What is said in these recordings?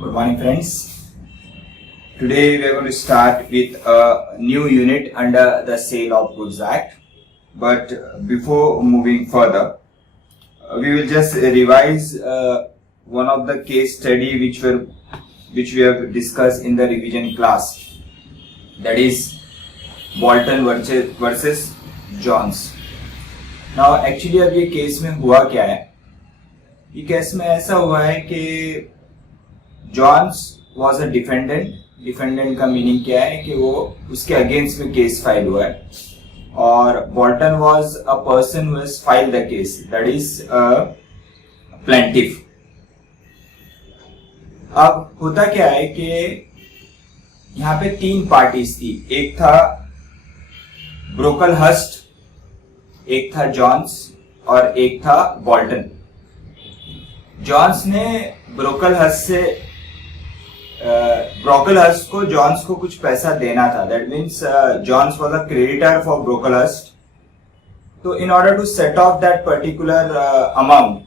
Good morning, friends. Today we are going to start with a new unit under the Sale of Goods Act. But before moving further, we will just revise one of the case study which we have discussed in the revision class. That is Bolton versus Johns. Now actually अब ये case में हुआ क्या है? ये case में ऐसा हुआ है कि जॉन्स वॉज अ डिफेंडेंट का मीनिंग क्या है कि वो उसके अगेंस्ट में केस फाइल हुआ है और Bolton was a person who has filed the case, that is plaintiff. अब होता क्या है कि यहाँ पे तीन पार्टीज थी. एक था ब्रोकलहर्स्ट, एक था जॉन्स और एक था बोल्टन. जॉन्स ने ब्रोकलहर्स्ट को जॉन्स को कुछ पैसा देना था. That means Jones was a creditor for Brocklehurst. तो in order to set off that particular amount,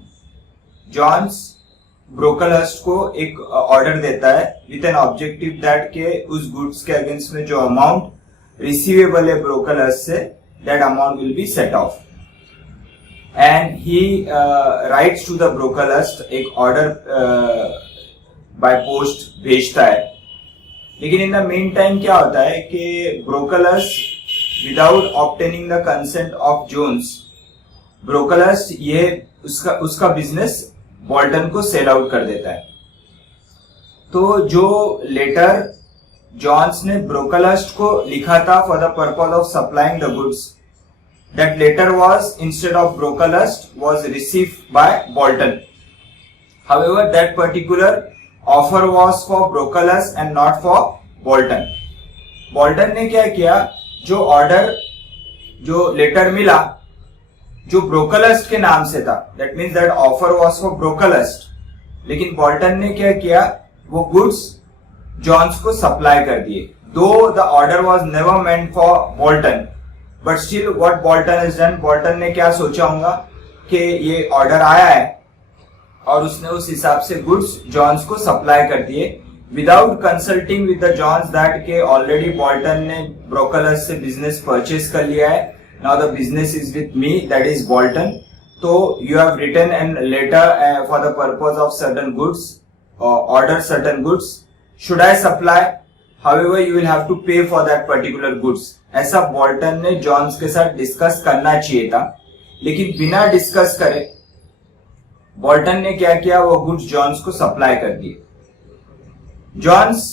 Jones Brocklehurst को एक ऑर्डर देता है विद एन ऑब्जेक्टिव दैट के उस गुड्स के अगेंस्ट में जो अमाउंट रिसीवेबल है ब्रोकलहर्स्ट से, that amount will be set off. And he writes to the Brocklehurst, एक ऑर्डर बाय पोस्ट भेजता है. लेकिन इन द मीन टाइम क्या होता है कि Brocklehurst without obtaining the consent of Jones, Brocklehurst ये उसका बिजनेस बोल्टन को सेल आउट कर देता है. तो जो लेटर जॉन्स ने ब्रोकलहर्स्ट को लिखा था for the purpose of supplying the goods, that letter was, instead of Brocklehurst, was received by Bolton. However, that particular offer was for Brocklehurst and not for Bolton. Bolton ने क्या किया, जो order जो letter मिला जो Brocklehurst के नाम से था, that means that offer was for Brocklehurst, लेकिन Bolton ने क्या किया, वो गुड्स जॉन्स को सप्लाई कर दिए. Though the order was never meant for Bolton, but still what Bolton has done, Bolton ने क्या सोचा होगा कि ये ऑर्डर आया है और उसने उस हिसाब से गुड्स जॉन्स को सप्लाई कर दिए without consulting with the Jones that के ऑलरेडी बोल्टन ने ब्रोकलहर्स्ट से बिजनेस परचेज कर लिया है. Now the business is with me, that is Boulton. तो you have written an letter for the purpose of certain goods, order certain goods. Should I supply? However, you will have to pay for that particular goods. ऐसा Bolton ने Johns के साथ discuss करना चाहिए था, लेकिन बिना डिस्कस करे बोल्टन ने क्या किया, वो गुड्स जॉन्स को सप्लाई कर दिए. जॉन्स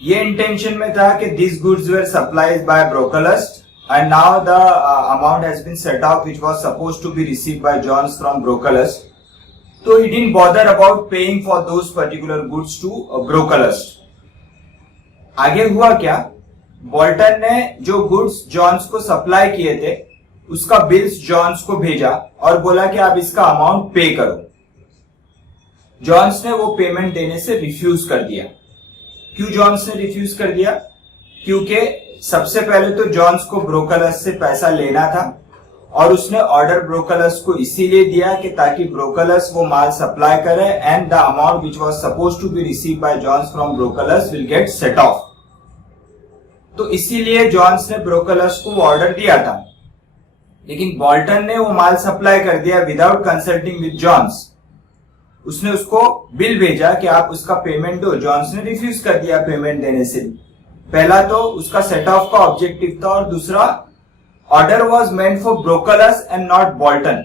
ये इंटेंशन में था कि this goods were supplied by Brocklehurst and now the amount has been set off which was supposed to be received by Jones from Brocklehurst. तो he didn't bother about paying for those particular goods to Brocklehurst. आगे हुआ क्या, Bolton ने जो goods Johns को supply किए थे उसका बिल्स जॉन्स को भेजा और बोला कि आप इसका अमाउंट पे करो. जॉन्स ने वो पेमेंट देने से रिफ्यूज कर दिया. क्यों जॉन्स ने रिफ्यूज कर दिया? क्योंकि सबसे पहले तो जॉन्स को ब्रोकलहर्स्ट से पैसा लेना था और उसने ऑर्डर ब्रोकलहर्स्ट को इसीलिए दिया कि ताकि ब्रोकलहर्स्ट वो माल सप्लाई करे and the amount which was supposed to be received by Jones from Brocklehurst will get set off. तो इसीलिए जॉन्स ने ब्रोकलहर्स्ट को वो ऑर्डर दिया था, लेकिन बोल्टन ने वो माल सप्लाई कर दिया विदाउट कंसल्टिंग विद जॉन्स. उसने उसको बिल भेजा कि आप उसका पेमेंट दो. जॉन्स ने रिफ्यूज कर दिया पेमेंट देने से. पहला तो उसका सेट ऑफ का ऑब्जेक्टिव था और दूसरा order was meant for Brocklehurst and not Bolton.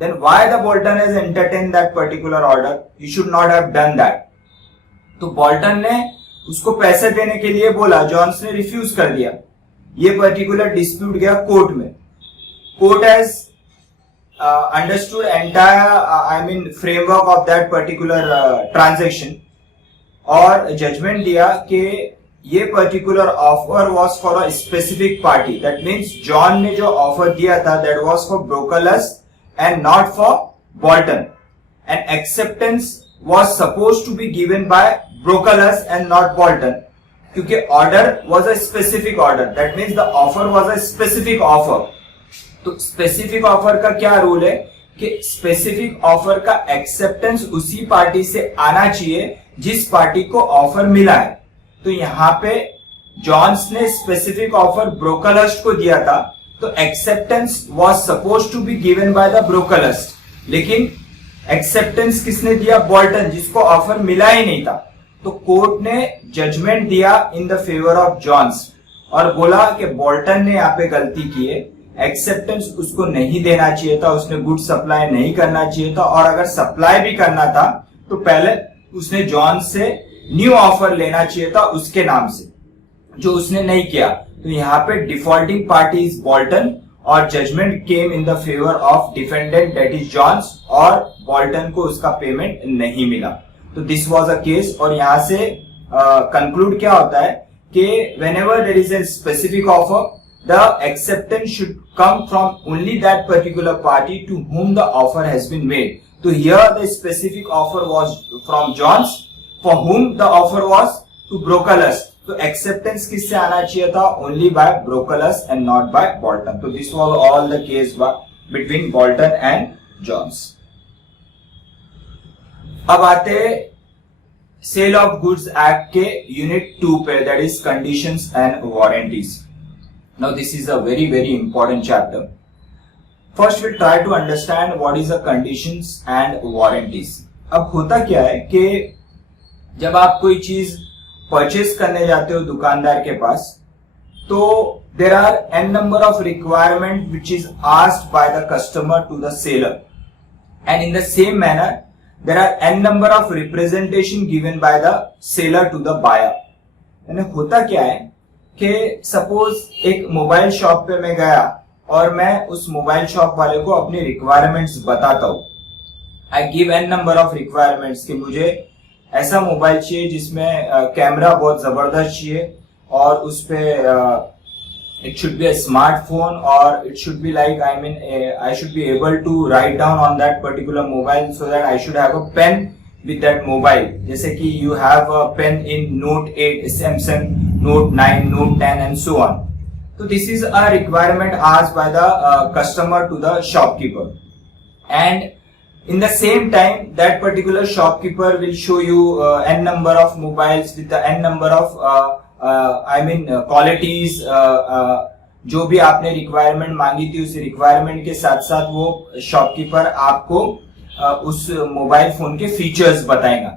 Then why the Bolton has entertained that particular order? You should not have done that. तो बोल्टन ने उसको पैसे देने के लिए बोला, जॉन्स ने रिफ्यूज कर दिया. ये पर्टिकुलर डिस्प्यूट गया कोर्ट में. Court has understood entire framework of that particular transaction और जजमेंट दिया कि ये particular offer was for a specific party. That means John ने जो ऑफर दिया था that was for Brocklehurst and not for Boulton. And acceptance was suppose to be given by Brocklehurst and not Boulton, क्योंकि order was a specific order. That means the offer was a specific offer. तो specific offer का क्या rule है कि specific offer का acceptance उसी party से आना चाहिए जिस पार्टी को ऑफर मिला है। तो यहाँ पे जॉन्स ने स्पेसिफिक ऑफर ब्रोकरहस्ट को दिया था, तो acceptance was suppose to be given by the Brocklehurst, लेकिन एक्सेप्टेंस किसने दिया? बोल्टन, जिसको ऑफर मिला ही नहीं था। तो कोर्ट ने जजमेंट दिया in the favour of Jones और बोला कि बोल्टन ने यहाँ पे गलती की है, एक्सेप्टेंस उसको नहीं देना चाहिए था, उसने गुड सप्लाई नहीं करना चाहिए था, और अगर सप्लाई भी करना था तो पहले उसने जॉन्स से न्यू ऑफर लेना चाहिए था उसके नाम से, जो उसने नहीं किया। तो यहाँ पे डिफॉल्टिंग पार्टी इज बोल्टन और judgment came in the favour of defendant that is Jones, और बोल्टन को उसका पेमेंट नहीं मिला। तो दिस वाज अ केस। और यहाँ से कंक्लूड क्या होता है कि whenever there is a specific offer, the acceptance should come from only that particular party to whom the offer has been made. So here the specific offer was from Johns, for whom the offer was to Brocklehurst. So acceptance किससे आना चाहिए था? Only by Brocklehurst and not by Bolton. So this was all the case between Bolton and Johns. अब आते cell of goods act के unit 2 पे, that is conditions and warranties. Now this is a very very important chapter. First we'll try to understand what is the conditions and warranties. अब होता क्या है कि जब आप कोई चीज परचेज करने जाते हो दुकानदार के पास, तो there are n number of requirement which is asked by the customer to the seller, and in the same manner there are n number of representation given by the seller to the buyer. यानी होता क्या है कि suppose एक mobile shop पे मैं गया और मैं उस मोबाइल शॉप वाले को अपनी रिक्वायरमेंट्स बताता हूँ. I give an number of requirements कि मुझे ऐसा मोबाइल चाहिए जिसमें कैमरा बहुत जबरदस्त चाहिए, और उस पे it should be a smartphone, और it should be like I should be able to write down on that particular mobile, so that I should have a pen with that mobile. जैसे कि you have a pen in Note 8, Samsung Note 9, Note 10 and so on. So this is a requirement asked by the customer to the shopkeeper, and in the same time that particular shopkeeper will show you n number of mobiles with the n number of qualities. जो भी आपने requirement मांगी थी उस requirement के साथ साथ वो शॉपकीपर आपको उस मोबाइल फोन के फीचर्स बताएगा.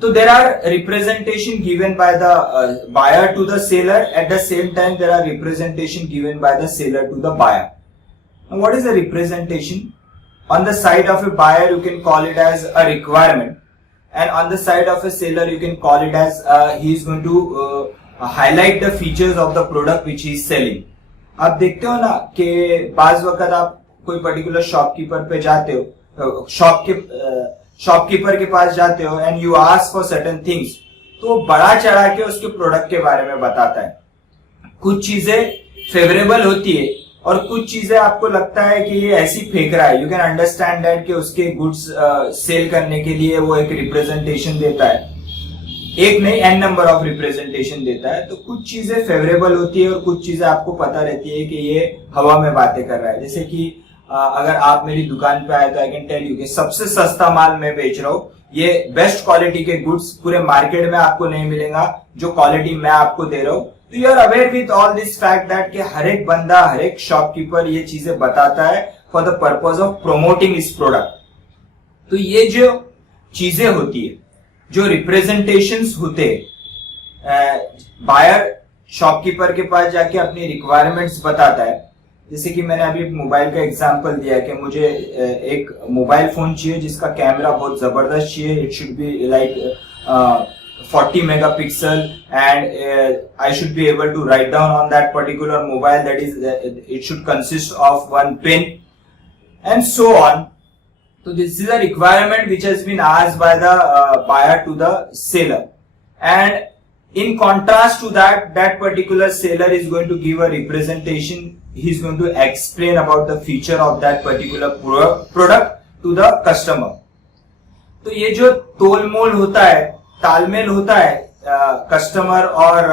तो there are representation given by the buyer to the seller, at the same time there are representation given by the seller to the buyer. What is the representation? On the side of a buyer you can call it as a requirement, and on the side of a seller you can call it as he is going to highlight the features of the product which he is selling. आप देखते हो ना कि बाज वक्त आप कोई particular shopkeeper पे जाते हो, शॉपकीपर के पास जाते हो, and you ask for certain things, तो बड़ा चढ़ा के उसके प्रोडक्ट के बारे में बताता है. कुछ चीजें फेवरेबल होती है और कुछ चीजें आपको लगता है कि ये ऐसी फेंक रहा है. यू कैन अंडरस्टैंड दैट कि उसके गुड्स सेल करने के लिए वो एक रिप्रेजेंटेशन देता है, एक नहीं एन नंबर ऑफ रिप्रेजेंटेशन देता है. तो कुछ चीजें फेवरेबल होती है और कुछ चीजें आपको पता रहती है कि ये हवा में बातें कर रहा है. जैसे कि अगर आप मेरी दुकान पे आए तो आई कैन टेल यू कि सबसे सस्ता माल मैं बेच रहा हूँ, ये बेस्ट क्वालिटी के गुड्स पूरे मार्केट में आपको नहीं मिलेगा जो क्वालिटी मैं आपको दे रहा हूँ. तो you are aware with all this fact that कि हर एक बंदा, हर एक शॉपकीपर ये चीजें बताता है for the purpose of promoting इस प्रोडक्ट. तो ये जो चीजें होती है, जो रिप्रेजेंटेशंस होते, बायर शॉपकीपर के पास जाके अपनी रिक्वायरमेंट्स बताता है. जैसे कि मैंने अभी मोबाइल का एग्जांपल दिया कि मुझे एक मोबाइल फोन चाहिए जिसका कैमरा बहुत जबरदस्त चाहिए, it should be like 40 megapixel, and I should be able to write down on that particular mobile, that is it should consist of one pen and so on. So this is a requirement which has been asked by the buyer to the seller, and in contrast to that, that particular seller is going to give a representation. He is going to explain about the feature of that particular product to the customer. तो ये जो तोलमोल होता है, तालमेल होता है customer और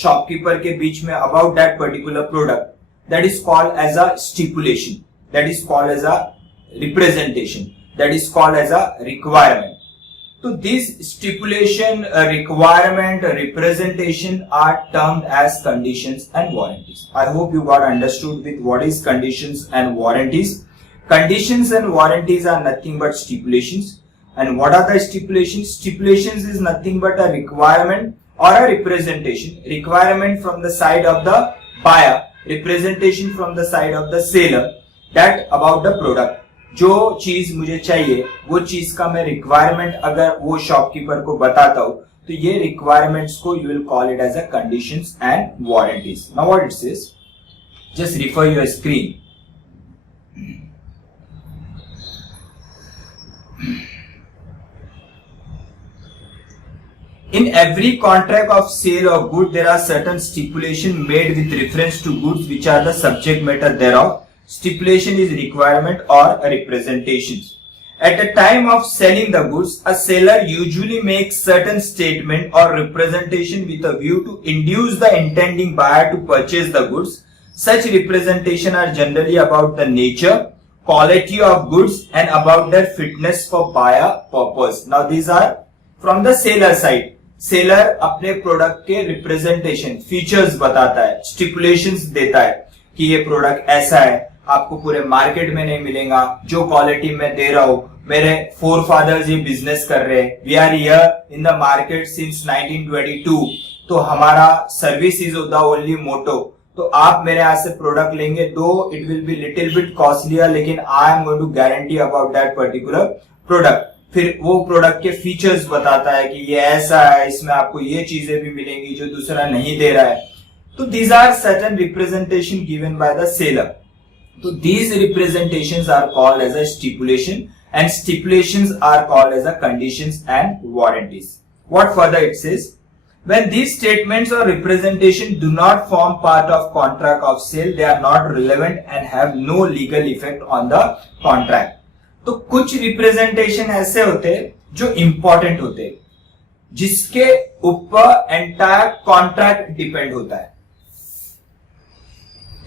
shopkeeper के बीच में about that particular product, that is called as a stipulation, that is called as a representation, that is called as a requirement. तो this stipulation, requirement, representation are termed as conditions and warranties. I hope you got understood with what is conditions and warranties. Conditions and warranties are nothing but stipulations. And what are the stipulations? Stipulations is nothing but a requirement or a representation. Requirement from the side of the buyer, representation from the side of the seller, that about the product. जो चीज मुझे चाहिए वो चीज का मैं requirement अगर वो शॉपकीपर को बताता हूं तो ये रिक्वायरमेंट्स को you will call it as a conditions and warranties. Now what it says, just refer your screen. In every contract of sale of goods, there are certain stipulations made with reference to goods which are the subject matter thereof. Stipulation is requirement or a representation. At the time of selling the goods, a seller usually makes certain statement or representation with a view to induce the intending buyer to purchase the goods. Such representation are generally about the nature, quality of goods and about their fitness for buyer purpose. Now these are from the seller side. Seller अपने product के representation, features बताता है, स्टिपुलेशंस देता है कि ये product ऐसा है, आपको पूरे मार्केट में नहीं मिलेगा, जो क्वालिटी मैं दे रहा हूं, मेरे फोर फादर्स ये बिजनेस कर रहे हैं, we are here in the market since 1922, तो हमारा service is the only motto. तो आप मेरे यहाँ से प्रोडक्ट लेंगे, though it will be little bit costlier, लेकिन I am going to guarantee about that particular product. फिर वो प्रोडक्ट के फीचर्स बताता है कि ये ऐसा है, इसमें आपको ये चीजें भी मिलेंगी जो दूसरा नहीं दे रहा है. तो these are certain representation given by the seller. तो these representations are called as a stipulation and stipulations are called as a conditions and warranties. What further it says, when these statements or representation do not form part of contract of sale, they are not relevant and have no legal effect on the contract. तो कुछ representation ऐसे होते जो important होते, जिसके ऊपर entire contract depend होता है,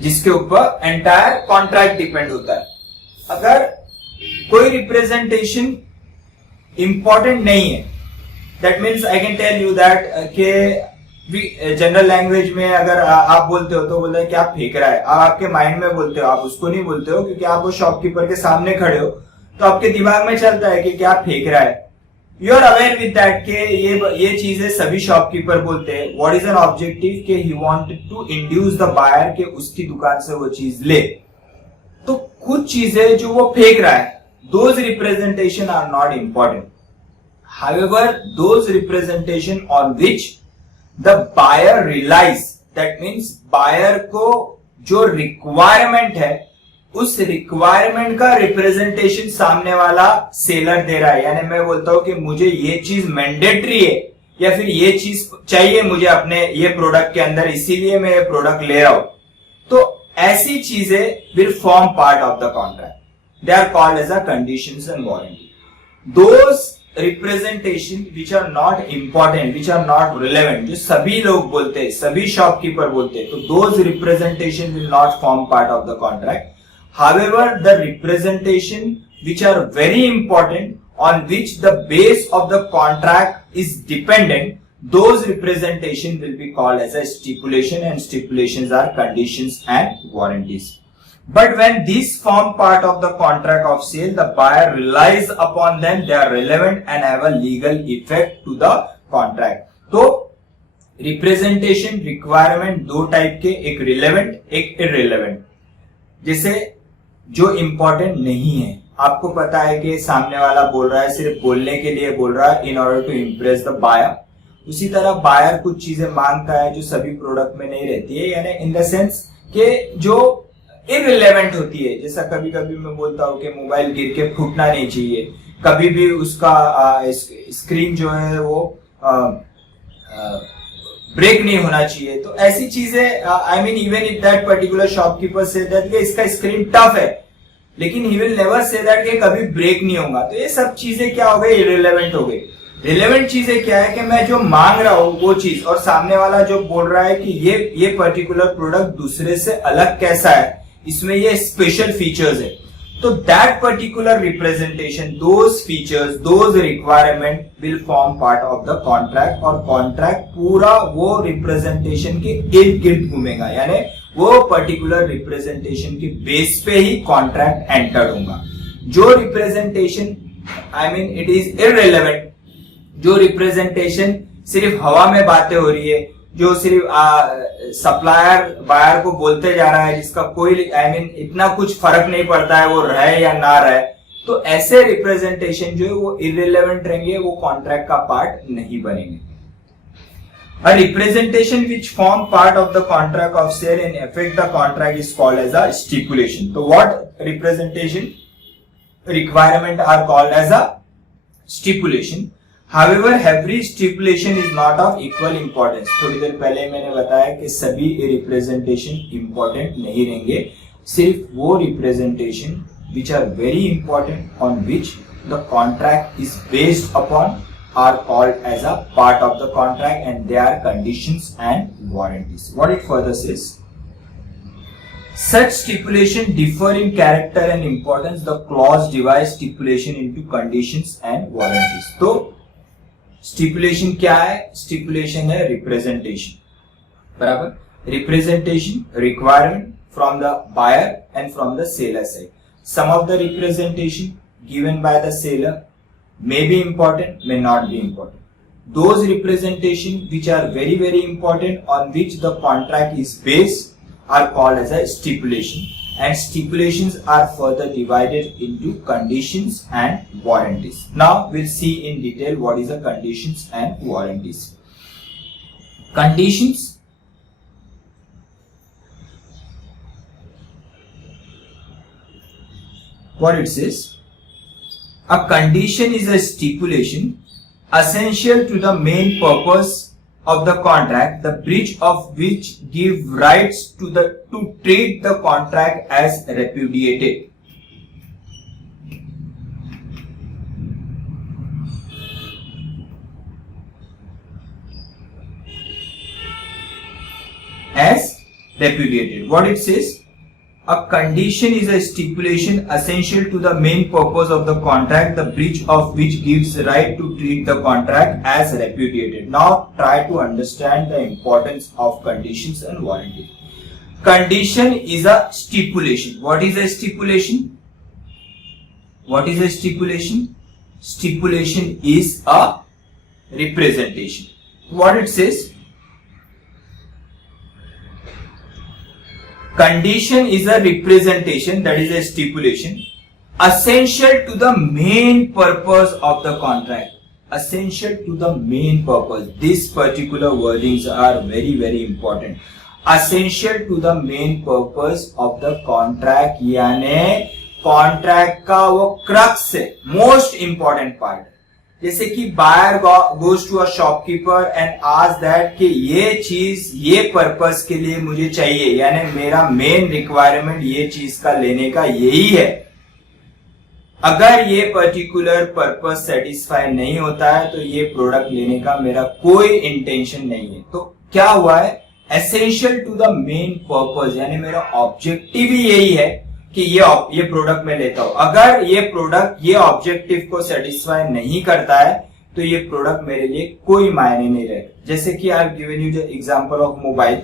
जिसके ऊपर एंटायर कॉन्ट्रैक्ट डिपेंड होता है. अगर कोई रिप्रेजेंटेशन इंपॉर्टेंट नहीं है, that means I can tell you that के जनरल लैंग्वेज में अगर आप बोलते हो तो बोलते हैं कि आप फेंक रहा है, आप आपके माइंड में बोलते हो, आप उसको नहीं बोलते हो क्योंकि आप वो शॉपकीपर के सामने खड़े हो, तो आपके दिमाग में चलता है कि क्या फेंक रहा है. You are aware with that के ये चीजें सभी शॉपकीपर बोलते हैं. व्हाट इज एन ऑब्जेक्टिव के he wanted to induce the buyer के उसकी दुकान से वो चीज ले. तो कुछ चीजें जो वो फेंक रहा है, those representation are not important. However those representation on which the buyer relies, that means buyer को जो रिक्वायरमेंट है उस रिक्वायरमेंट का रिप्रेजेंटेशन सामने वाला सेलर दे रहा है. यानी मैं बोलता हूं कि मुझे ये चीज मैंडेटरी है या फिर ये चीज चाहिए मुझे अपने ये प्रोडक्ट के अंदर, इसीलिए मैं ये प्रोडक्ट ले रहा हूं. तो ऐसी चीजें will form part of the contract. They are called as a conditions and warranty. Those representation which are not important, which are not relevant, जो सभी लोग बोलते हैं, सभी शॉपकीपर बोलते हैं, तो those representation will not form part of the contract. However, the representation which are very important, on which the base of the contract is dependent, those representation will be called as a stipulation, and stipulations are conditions and warranties. But when these form part of the contract of sale, the buyer relies upon them, they are relevant and have a legal effect to the contract. तो representation requirement दो type के, एक relevant एक irrelevant. जैसे जो important नहीं है, आपको पता है कि सामने वाला बोल रहा है, सिर्फ बोलने के लिए बोल रहा है in order to impress the buyer. उसी तरह बायर कुछ चीजें मांगता है जो सभी प्रोडक्ट में नहीं रहती है, यानी इन द सेंस कि जो इररिलेवेंट होती है. जैसा कभी कभी मैं बोलता हूं कि मोबाइल गिर के फूटना नहीं चाहिए, कभी भी उसका स्क्रीन जो है वो ब्रेक नहीं होना चाहिए. तो ऐसी चीजें, I mean even if that particular shopkeeper say that इसका स्क्रीन टफ है, लेकिन he will never say that कि कभी ब्रेक नहीं होगा. तो ये सब चीजें क्या हो गई, इररिलेवेंट हो गई. रिलेवेंट चीजें क्या है कि मैं जो मांग रहा हूं वो चीज, और सामने वाला जो बोल रहा है कि ये पर्टिकुलर प्रोडक्ट दूसरे से अलग कैसा है, इसमें ये स्पेशल फीचर्स है. तो that particular representation, those features, those requirement will form part of the contract, और कॉन्ट्रैक्ट पूरा वो रिप्रेजेंटेशन के इर्द गिर्द घूमेगा, यानी वो पर्टिकुलर रिप्रेजेंटेशन के बेस पे ही कॉन्ट्रैक्ट एंटर होगा। जो रिप्रेजेंटेशन इट इज इररिलेवेंट, जो रिप्रेजेंटेशन सिर्फ हवा में बातें हो रही है, जो सिर्फ सप्लायर बायर को बोलते जा रहा है, जिसका कोई इतना कुछ फर्क नहीं पड़ता है वो रहे या ना रहे, तो ऐसे रिप्रेजेंटेशन जो है वो इररिलेवेंट रहेंगे, वो कॉन्ट्रैक्ट का पार्ट नहीं बनेंगे। A representation which form part of the contract of sale and affect the contract is called as a stipulation. So what representation requirement are called as a stipulation. However, every stipulation is not of equal importance. थोड़ी देर पहले मैंने बताया कि सभी representation important नहीं रहेंगे, सिर्फ वो representation which are very important on which the contract is based upon are called as a part of the contract, and they are conditions and warranties. What it further says, such stipulation differ in character and importance. The clause divides stipulation into conditions and warranties. तो stipulation क्या है? Stipulation है representation, बराबर? Representation requirement from the buyer and from the seller side. Some of the representation given by the seller may be important, may not be important. Those representation which are very very important on which the contract is based are called as a stipulation, and stipulations are further divided into conditions and warranties. Now we'll see in detail what is the conditions and warranties. Conditions, what it says, a condition is a stipulation essential to the main purpose of the contract, the breach of which give rights to treat the contract as repudiated. As repudiated. What it says? A condition is a stipulation essential to the main purpose of the contract, the breach of which gives right to treat the contract as repudiated. Now try to understand the importance of conditions and warranty. Condition is a stipulation. What is a stipulation? What is a stipulation? Stipulation is a representation. What it says? Condition is a representation, that is a stipulation, essential to the main purpose of the contract. Essential to the main purpose. These particular wordings are very very important. Essential to the main purpose of the contract, यानी contract का वो crux है, most important part. जैसे कि buyer goes to a shopkeeper and asks that कि ये चीज ये पर्पस के लिए मुझे चाहिए, यानी मेरा मेन रिक्वायरमेंट ये चीज का लेने का यही है। अगर ये पर्टिकुलर पर्पस सेटिस्फाई नहीं होता है तो ये प्रोडक्ट लेने का मेरा कोई इंटेंशन नहीं है। तो क्या हुआ है? Essential to the main purpose, यानी मेरा ऑब्जेक्टिव ही यही है कि ये प्रोडक्ट मैं लेता हूं। अगर ये प्रोडक्ट ये ऑब्जेक्टिव को सेटिस्फाई नहीं करता है तो ये प्रोडक्ट मेरे लिए कोई मायने नहीं रहेगा। जैसे कि I have given you the example of mobile,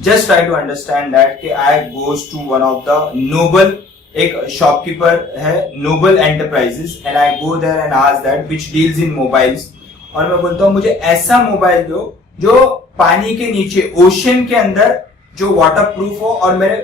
just try to understand that कि I goes to one of the Noble, एक शॉपकीपर है Noble enterprises, and I go there and ask that which deals in mobiles, और मैं बोलता हूं मुझे ऐसा mobile दो जो पानी के नीचे ओशन के अंदर जो वाटर प्रूफ हो और मेरे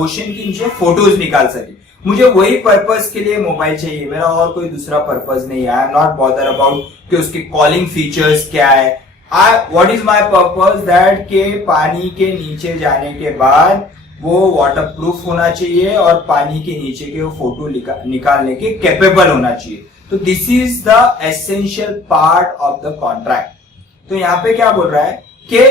ओशन के नीचे फोटोज निकाल सके। मुझे वही पर्पस के लिए मोबाइल चाहिए, मेरा और कोई दूसरा पर्पस नहीं है। आई एम नॉट बॉदर अबाउट कि उसके कॉलिंग फीचर्स क्या है। What is my purpose that के पानी के नीचे जाने के बाद वो वाटर प्रूफ होना चाहिए और पानी के नीचे के वो फोटो निकालने के कैपेबल होना चाहिए। तो this is the essential part of the contract. तो यहाँ पे क्या बोल रहा है कि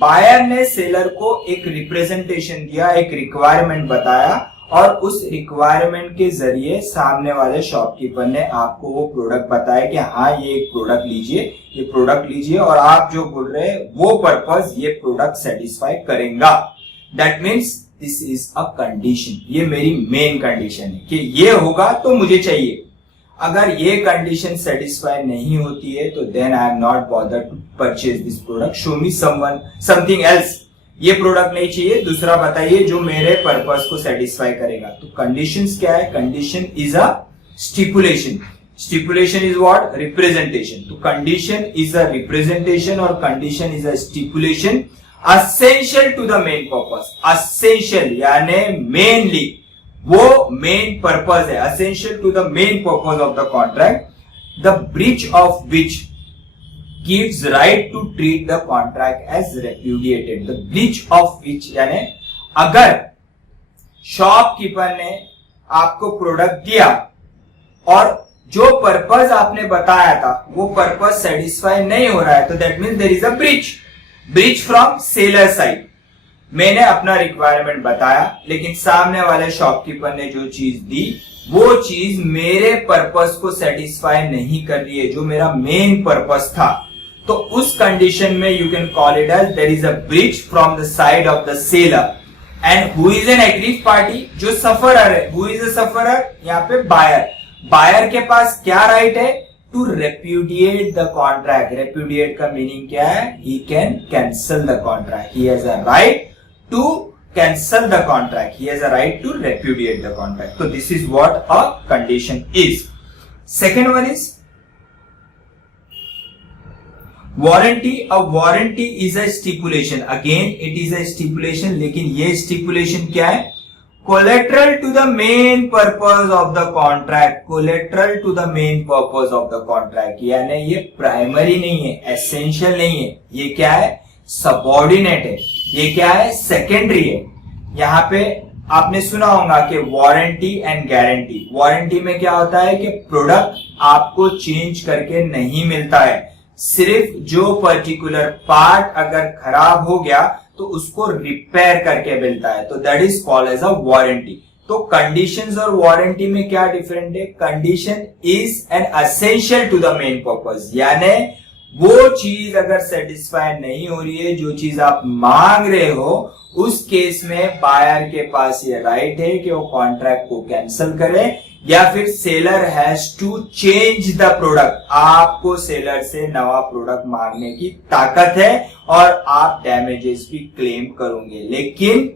बायर ने सेलर को एक रिप्रेजेंटेशन दिया, एक रिक्वायरमेंट बताया, और उस रिक्वायरमेंट के जरिए सामने वाले शॉपकीपर ने आपको वो प्रोडक्ट बताया कि हाँ ये एक प्रोडक्ट लीजिए, ये प्रोडक्ट लीजिए, और आप जो बोल रहे हैं वो पर्पस ये प्रोडक्ट सेटिस्फाई करेगा। That means this is a condition, ये मेरी मेन कंडीशन है कि ये होगा तो मुझे चाहिए। अगर ये कंडीशन सेटिस्फाई नहीं होती है तो then I am not bother to purchase this product, show me something else. ये प्रोडक्ट नहीं चाहिए, दूसरा बताइए जो मेरे पर्पस को सेटिस्फाई करेगा। तो कंडीशंस क्या है? Condition is a stipulation. Stipulation is what? Representation. तो कंडीशन इज अ रिप्रेजेंटेशन और condition is a stipulation essential to the main purpose. Essential यानी मेनली, वो मेन पर्पस है, essential to the main purpose of the contract, the breach of which gives right to treat the contract as repudiated. The breach of which यानी अगर shopkeeper ने आपको product दिया और जो पर्पस आपने बताया था वो पर्पस सेटिस्फाई नहीं हो रहा है, तो that means there is a breach from seller side. मैंने अपना रिक्वायरमेंट बताया लेकिन सामने वाले शॉपकीपर ने जो चीज दी वो चीज मेरे पर्पस को सेटिस्फाई नहीं कर रही है, जो मेरा मेन पर्पस था। तो उस कंडीशन में you can call it as there is a breach from the side of the seller. And who is an aggrieve party? जो सफरर है। Who is a sufferer? यहाँ पे बायर। बायर के पास क्या राइट है? To repudiate the contract. Repudiate का meaning क्या है? He can cancel the contract. He has a right to cancel the contract. He has a right to repudiate the contract. So this is what a condition is. Second one is warranty. A warranty is a stipulation. Again it is a stipulation, लेकिन ये stipulation क्या है? Collateral to the main purpose of the contract. Collateral to the main purpose of the contract. यानी ये primary नहीं है, essential नहीं है, ये क्या है? सबऑर्डिनेट है। ये क्या है? सेकेंडरी है। यहाँ पे आपने सुना होगा कि वारंटी एंड गारंटी। वारंटी में क्या होता है कि प्रोडक्ट आपको चेंज करके नहीं मिलता है, सिर्फ जो पर्टिकुलर पार्ट अगर खराब हो गया तो उसको रिपेयर करके मिलता है, तो that is called as a warranty. तो कंडीशंस और वारंटी में क्या डिफरेंट है? Condition is an essential to the main purpose, यानी वो चीज अगर सेटिस्फाई नहीं हो रही है, जो चीज आप मांग रहे हो, उस केस में बायर के पास ये राइट है कि वो कॉन्ट्रैक्ट को कैंसिल करे या फिर seller has to change the product. आपको सेलर से नवा प्रोडक्ट मांगने की ताकत है और आप डैमेजेस भी क्लेम करोगे। लेकिन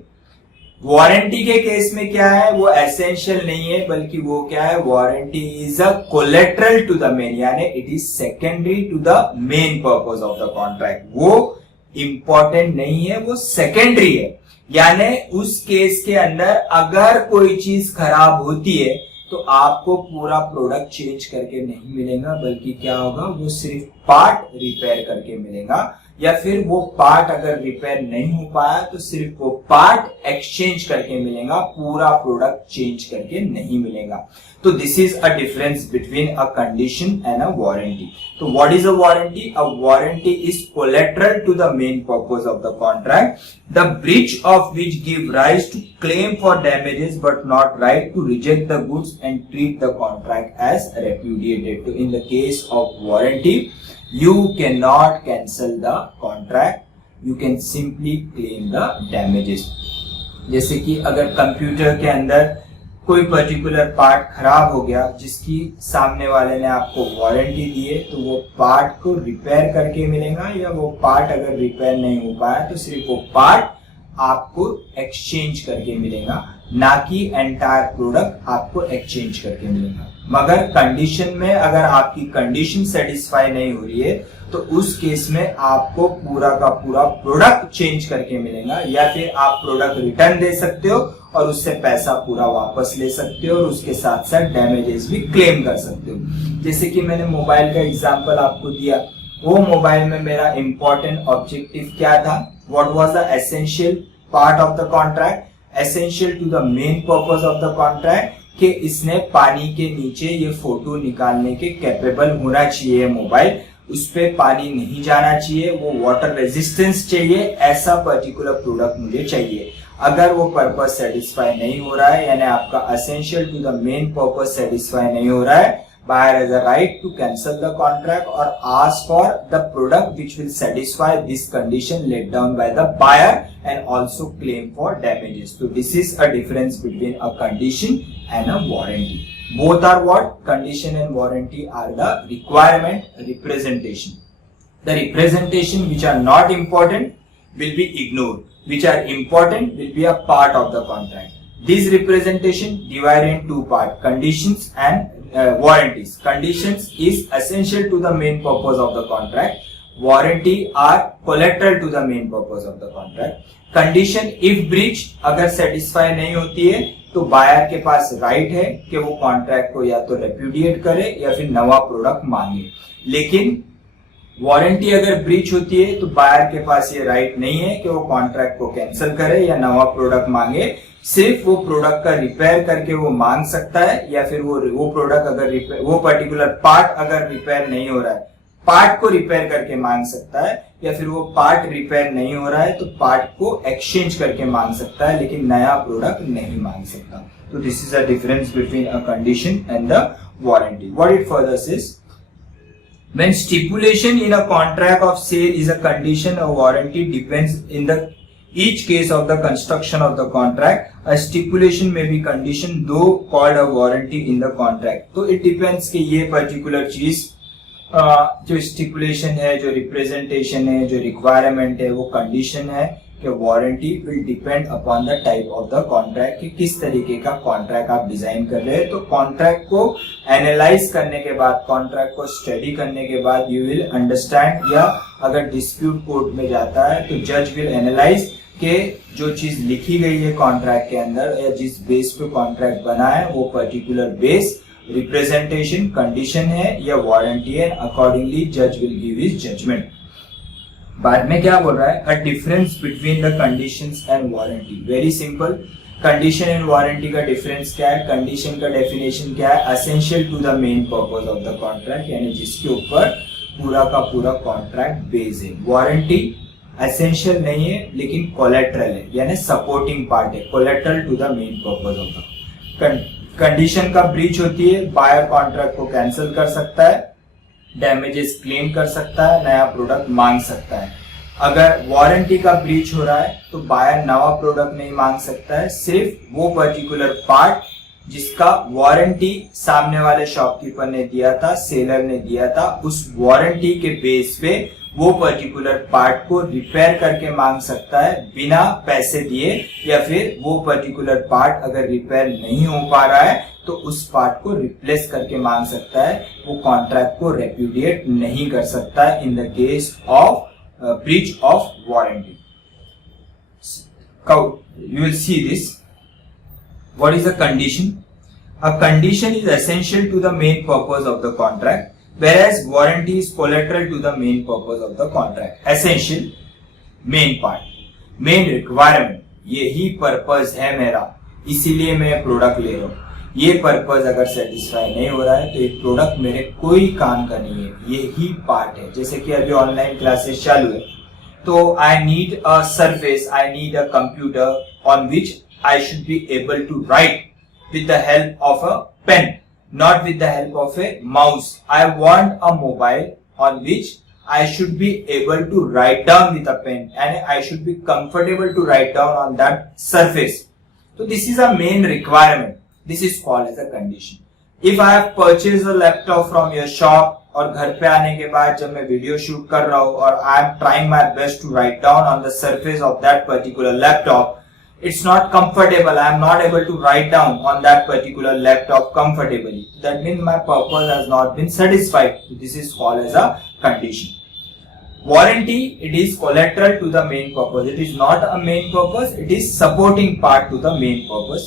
वारंटी के केस में क्या है? वो एसेंशियल नहीं है, बल्कि वो क्या है? Warranty is a collateral to the main, यानी it is secondary to the main purpose of the contract. वो इंपॉर्टेंट नहीं है, वो सेकेंडरी है। यानी उस केस के अंदर अगर कोई चीज खराब होती है तो आपको पूरा प्रोडक्ट चेंज करके नहीं मिलेगा, बल्कि क्या होगा? वो सिर्फ पार्ट रिपेयर करके मिलेगा, या फिर वो पार्ट अगर रिपेयर नहीं हो पाया तो सिर्फ वो पार्ट एक्सचेंज करके मिलेगा, पूरा प्रोडक्ट चेंज करके नहीं मिलेगा। तो this is a difference between a condition and a warranty. तो what is a warranty? A warranty is collateral to the main purpose of the contract, the breach of which give rise to claim for damages but not right to reject the goods and treat the contract as repudiated. तो in the case of warranty you cannot cancel the contract, you can simply claim the damages. जैसे कि अगर computer के अंदर कोई particular part खराब हो गया जिसकी सामने वाले ने आपको वारंटी दी है, तो वो पार्ट को रिपेयर करके मिलेगा, या वो पार्ट अगर रिपेयर नहीं हो पाया तो सिर्फ वो पार्ट आपको एक्सचेंज करके मिलेगा, ना कि एंटायर प्रोडक्ट आपको एक्सचेंज करके मिलेगा। मगर कंडीशन में अगर आपकी कंडीशन सेटिस्फाई नहीं हो रही है तो उस केस में आपको पूरा का पूरा प्रोडक्ट चेंज करके मिलेगा, या फिर आप प्रोडक्ट रिटर्न दे सकते हो और उससे पैसा पूरा वापस ले सकते हो और उसके साथ साथ डैमेजेस भी क्लेम कर सकते हो। जैसे कि मैंने मोबाइल का एग्जांपल आपको दिया, वो मोबाइल में मेरा इंपॉर्टेंट ऑब्जेक्टिव क्या था? What was the essential part of the contract? Essential to the main purpose of the contract कि इसने पानी के नीचे ये फोटो निकालने के कैपेबल होना चाहिए मोबाइल, उस पे पानी नहीं जाना चाहिए, वो वाटर रेजिस्टेंस चाहिए, ऐसा पर्टिकुलर प्रोडक्ट मुझे चाहिए। अगर वो पर्पस सेटिस्फाई नहीं हो रहा है, यानी आपका essential to the main purpose satisfy नहीं हो रहा है, buyer has a right to cancel the contract or ask for the product which will satisfy this condition laid down by the buyer and also claim for damages. So this is a difference between a condition and a warranty. Both are what? Condition and warranty are the requirement representation. The representation which are not important will be ignored, which are important will be a part of the contract. This representation divided in two parts, conditions and warranties. Conditions is essential to the main purpose of the contract. Warranty are collateral to the main purpose of the contract. Condition if breach अगर satisfy नहीं होती है तो buyer के पास right है कि वो कॉन्ट्रैक्ट को या तो रेप्यूडिएट करे या फिर नवा प्रोडक्ट मांगे. लेकिन वारंटी अगर ब्रीच होती है तो बायर के पास ये राइट नहीं है कि वो कॉन्ट्रैक्ट को कैंसिल करे या नवा प्रोडक्ट मांगे. सिर्फ वो प्रोडक्ट का रिपेयर करके वो मांग सकता है या फिर वो प्रोडक्ट अगर वो पर्टिकुलर पार्ट अगर रिपेयर नहीं हो रहा है पार्ट को रिपेयर करके मांग सकता है या फिर वो पार्ट रिपेयर नहीं हो रहा है तो पार्ट को एक्सचेंज करके मांग सकता है लेकिन नया प्रोडक्ट नहीं मांग सकता. तो this is a difference between a condition and the warranty. What it further says, when stipulation in a contract of sale is a condition, a warranty depends in the each case of the construction of the contract. A stipulation may be condition though called a warranty in the contract. तो it depends कि ये particular चीज जो stipulation है, जो representation है, जो requirement है, वो condition है कि warranty will depend upon the type of the contract कि किस तरीके का कॉन्ट्रैक्ट आप डिजाइन कर रहे हैं. तो कॉन्ट्रैक्ट को एनालाइज करने के बाद, कॉन्ट्रैक्ट को स्टडी करने के बाद यू विल अंडरस्टैंड, या अगर डिस्प्यूट कोर्ट में जाता है तो जज विल एनालाइज के जो चीज लिखी गई है कॉन्ट्रैक्ट के अंदर या जिस बेस पे कॉन्ट्रैक्ट बना है वो पर्टिकुलर बेस रिप्रेजेंटेशन कंडीशन है या वारंटी है. अकॉर्डिंगली जज विल गिव हिज जजमेंट. बाद में क्या बोल रहा है, a difference between the conditions and warranty. Very simple, condition and warranty का डिफरेंस क्या है. कंडीशन का डेफिनेशन क्या है, essential to the main purpose of the contract, यानी जिसके ऊपर पूरा का पूरा कॉन्ट्रैक्ट बेस है. वारंटी असेंशियल नहीं है लेकिन कोलेट्रल है, यानी सपोर्टिंग पार्ट है, collateral to the main purpose of the. Condition का ब्रीच होती है, बायर कॉन्ट्रैक्ट को कैंसिल कर सकता है, डैमेजेस क्लेम कर सकता है, नया प्रोडक्ट मांग सकता है. अगर वारंटी का ब्रीच हो रहा है तो बायर नवा प्रोडक्ट नहीं मांग सकता है, सिर्फ वो पर्टिकुलर पार्ट जिसका वारंटी सामने वाले शॉपकीपर ने दिया था, सेलर ने दिया था, उस वारंटी के बेस पे वो पर्टिकुलर पार्ट को रिपेयर करके मांग सकता है बिना पैसे दिए, या फिर वो पर्टिकुलर पार्ट अगर रिपेयर नहीं हो पा रहा है तो उस पार्ट को रिप्लेस करके मांग सकता है. वो कॉन्ट्रैक्ट को रेप्यूडिएट नहीं कर सकता है इन the case of breach of warranty. You will see this. What is a condition? A condition is essential to the main purpose of the contract, whereas warranty is collateral to the main purpose of the contract. Essential, main part, main requirement, यही purpose है मेरा, इसीलिए मैं product ले रहा हूँ. ये purpose अगर सेटिस्फाई नहीं हो रहा है तो ये प्रोडक्ट मेरे कोई काम का नहीं है, यही पार्ट है. जैसे कि अभी ऑनलाइन क्लासेस चालू है तो I need a surface, I need a computer on which I should be able to write with the help of a pen, not with the help of a mouse. I want a mobile on which I should be able to write down with a pen and I should be comfortable to write down on that surface. So this is a main requirement. This is called as a condition. If I have purchased a laptop from your shop और घर पे आने के बाद जब मैं video shoot कर रहा हूँ और I am trying my best to write down on the surface of that particular laptop, it's not comfortable. I am not able to write down on that particular laptop comfortably. That means my purpose has not been satisfied. This is called as a condition. Warranty, it is collateral to the main purpose. It is not a main purpose. It is supporting part to the main purpose.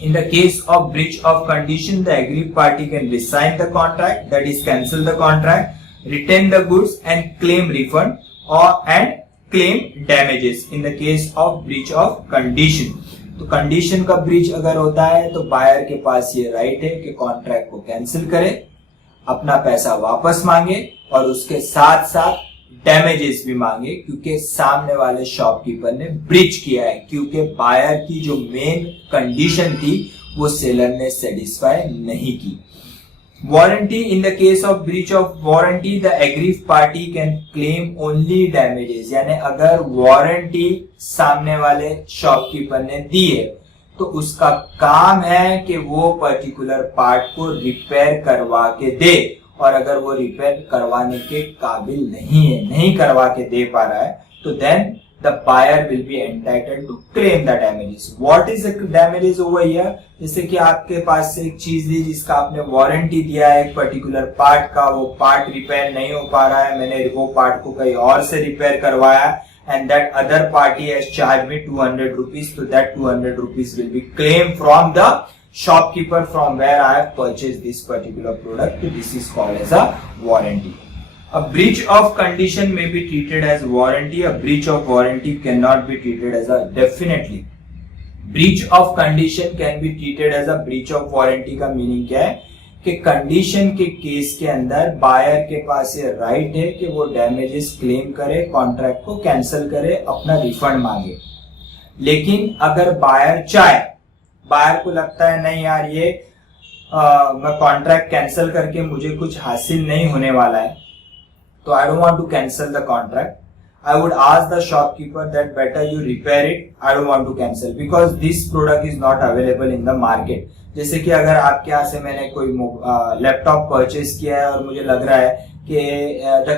In the case of breach of condition, the aggrieved party can resign the contract, that is cancel the contract, retain the goods and claim refund and claim damages in the case of breach of condition. तो condition का breach अगर होता है तो buyer के पास ये right है कि कॉन्ट्रैक्ट को कैंसिल करे, अपना पैसा वापस मांगे और उसके साथ साथ डैमेजेस भी मांगे क्योंकि सामने वाले शॉपकीपर ने ब्रीच किया है, क्योंकि बायर की जो मेन कंडीशन थी वो सेलर ने सेटिस्फाई नहीं की. Warranty, in the case of breach of warranty, the aggrieved party can claim only damages. यानी अगर वारंटी सामने वाले शॉपकीपर ने दी है तो उसका काम है कि वो पर्टिकुलर पार्ट को रिपेयर करवा के दे, और अगर वो रिपेयर करवाने के काबिल नहीं है, नहीं करवा के दे पा रहा है, तो then the buyer will be entitled to claim the damages. What is the damages over here? जैसे कि आपके पास से एक चीज दी जिसका आपने वारंटी दिया है एक पर्टिकुलर पार्ट का, वो पार्ट रिपेयर नहीं हो पा रहा है, मैंने वो पार्ट को कहीं और से रिपेयर करवाया, and that other party has charged me 200 rupees, so that 200 rupees will be claimed from the shopkeeper from where I have purchased this particular product. So this is called as a warranty. A breach of condition may be treated as warranty. A breach of warranty cannot be treated as a, definitely breach of condition can be treated as a breach of warranty. का meaning क्या है कि condition के case के अंदर buyer के पास ये right है कि वो डैमेजेस क्लेम करे, कॉन्ट्रैक्ट को कैंसिल करे, अपना रिफंड मांगे। लेकिन अगर बायर चाहे, बायर को लगता है नहीं यार ये मैं कॉन्ट्रैक्ट कैंसिल करके मुझे कुछ हासिल नहीं होने वाला है, so I don't want to cancel the contract. I would ask the shopkeeper that better you repair it. I don't want to cancel because this product is not available in the market. जैसे कि अगर आपके यहाँ से मैंने कोई laptop purchase किया है और मुझे लग रहा है कि the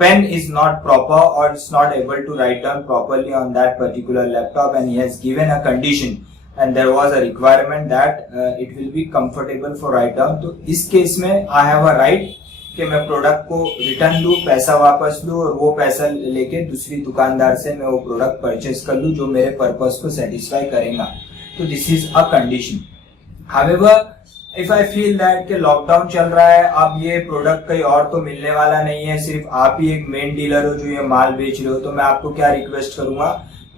pen is not proper or it's not able to write down properly on that particular laptop, and he has given a condition and there was a requirement that it will be comfortable for write down. तो इस case में I have a right कि मैं product को return लूं, पैसा वापस लूं और वो पैसा लेके दूसरी दुकानदार से मैं वो प्रोडक्ट परचेज कर लूं जो मेरे पर्पस को सेटिस्फाई करेगा। तो this is a condition. However if I feel that कि लॉकडाउन चल रहा है, अब ये प्रोडक्ट कहीं और तो मिलने वाला नहीं है, सिर्फ आप ही एक मेन डीलर हो जो ये माल बेच रहे हो, तो मैं आपको क्या रिक्वेस्ट करूंगा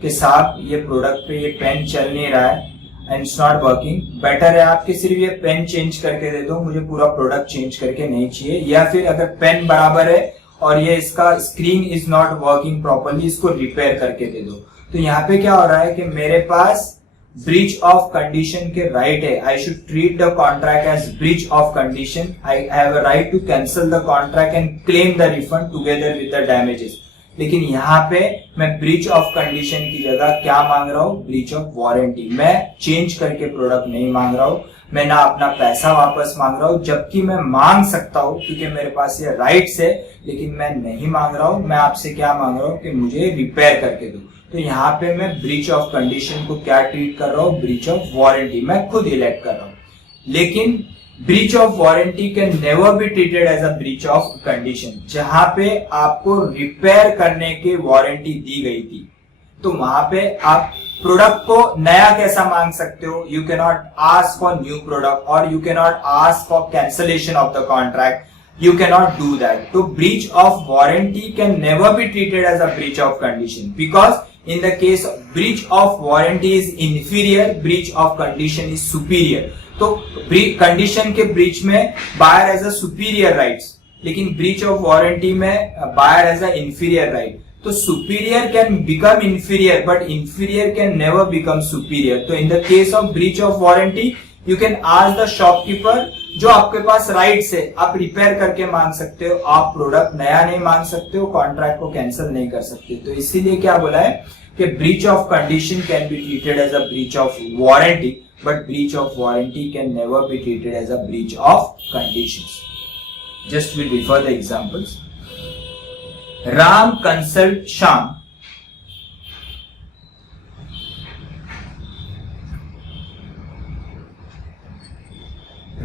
कि साहब ये प्रोडक्ट पे ये पेन चल नहीं रहा है and it's not working, better है आपके सिर्फ ये पेन चेंज करके दे दो, मुझे पूरा प्रोडक्ट चेंज करके नहीं चाहिए। या फिर अगर पेन बराबर है और ये इसका screen is not working properly, इसको रिपेयर करके दे दो। तो यहाँ पे क्या हो रहा है कि मेरे पास ब्रीच ऑफ कंडीशन के राइट है। I should treat the contract as breach of condition. I have a right to cancel the contract and claim the refund together with the damages. लेकिन यहाँ पे मैं ब्रीच ऑफ कंडीशन की जगह क्या मांग रहा हूँ? Breach of warranty. मैं चेंज करके प्रोडक्ट नहीं मांग रहा हूँ, मैं ना अपना पैसा वापस मांग रहा हूँ, जबकि मैं मांग सकता हूँ क्योंकि मेरे पास ये राइट्स है, लेकिन मैं नहीं मांग रहा हूँ। मैं आपसे क्या मांग रहा हूँ कि मुझे रिपेयर करके दो। तो यहाँ पे मैं ब्रीच ऑफ कंडीशन को क्या ट्रीट कर रहा हूँ? ब्रीच ऑफ वारंटी मैं खुद इलेक्ट कर रहा हूँ। लेकिन breach of warranty can never be treated as a breach of condition. जहां पे आपको रिपेयर करने की वारंटी दी गई थी, तो वहां पे आप प्रोडक्ट को नया कैसा मांग सकते हो? You can not ask for new product और you can not ask for cancellation of the contract. You cannot do that. So breach of warranty can never be treated as a breach of condition, because in the case of breach of warranty is inferior, breach of condition is superior. तो condition के breach में buyer as a superior rights, लेकिन breach of warranty में buyer as a inferior right. तो superior can become inferior but inferior can never become superior. तो in the case of breach of warranty you can ask the shopkeeper, जो आपके पास rights है आप repair करके मांग सकते हो, आप प्रोडक्ट नया नहीं मांग सकते हो, कॉन्ट्रैक्ट को कैंसिल नहीं कर सकते। तो इसीलिए क्या बोला है कि breach of condition can be treated as a breach of warranty, but breach of warranty can never be treated as a breach of conditions. Just we'll refer the examples. Ram consult Shyam.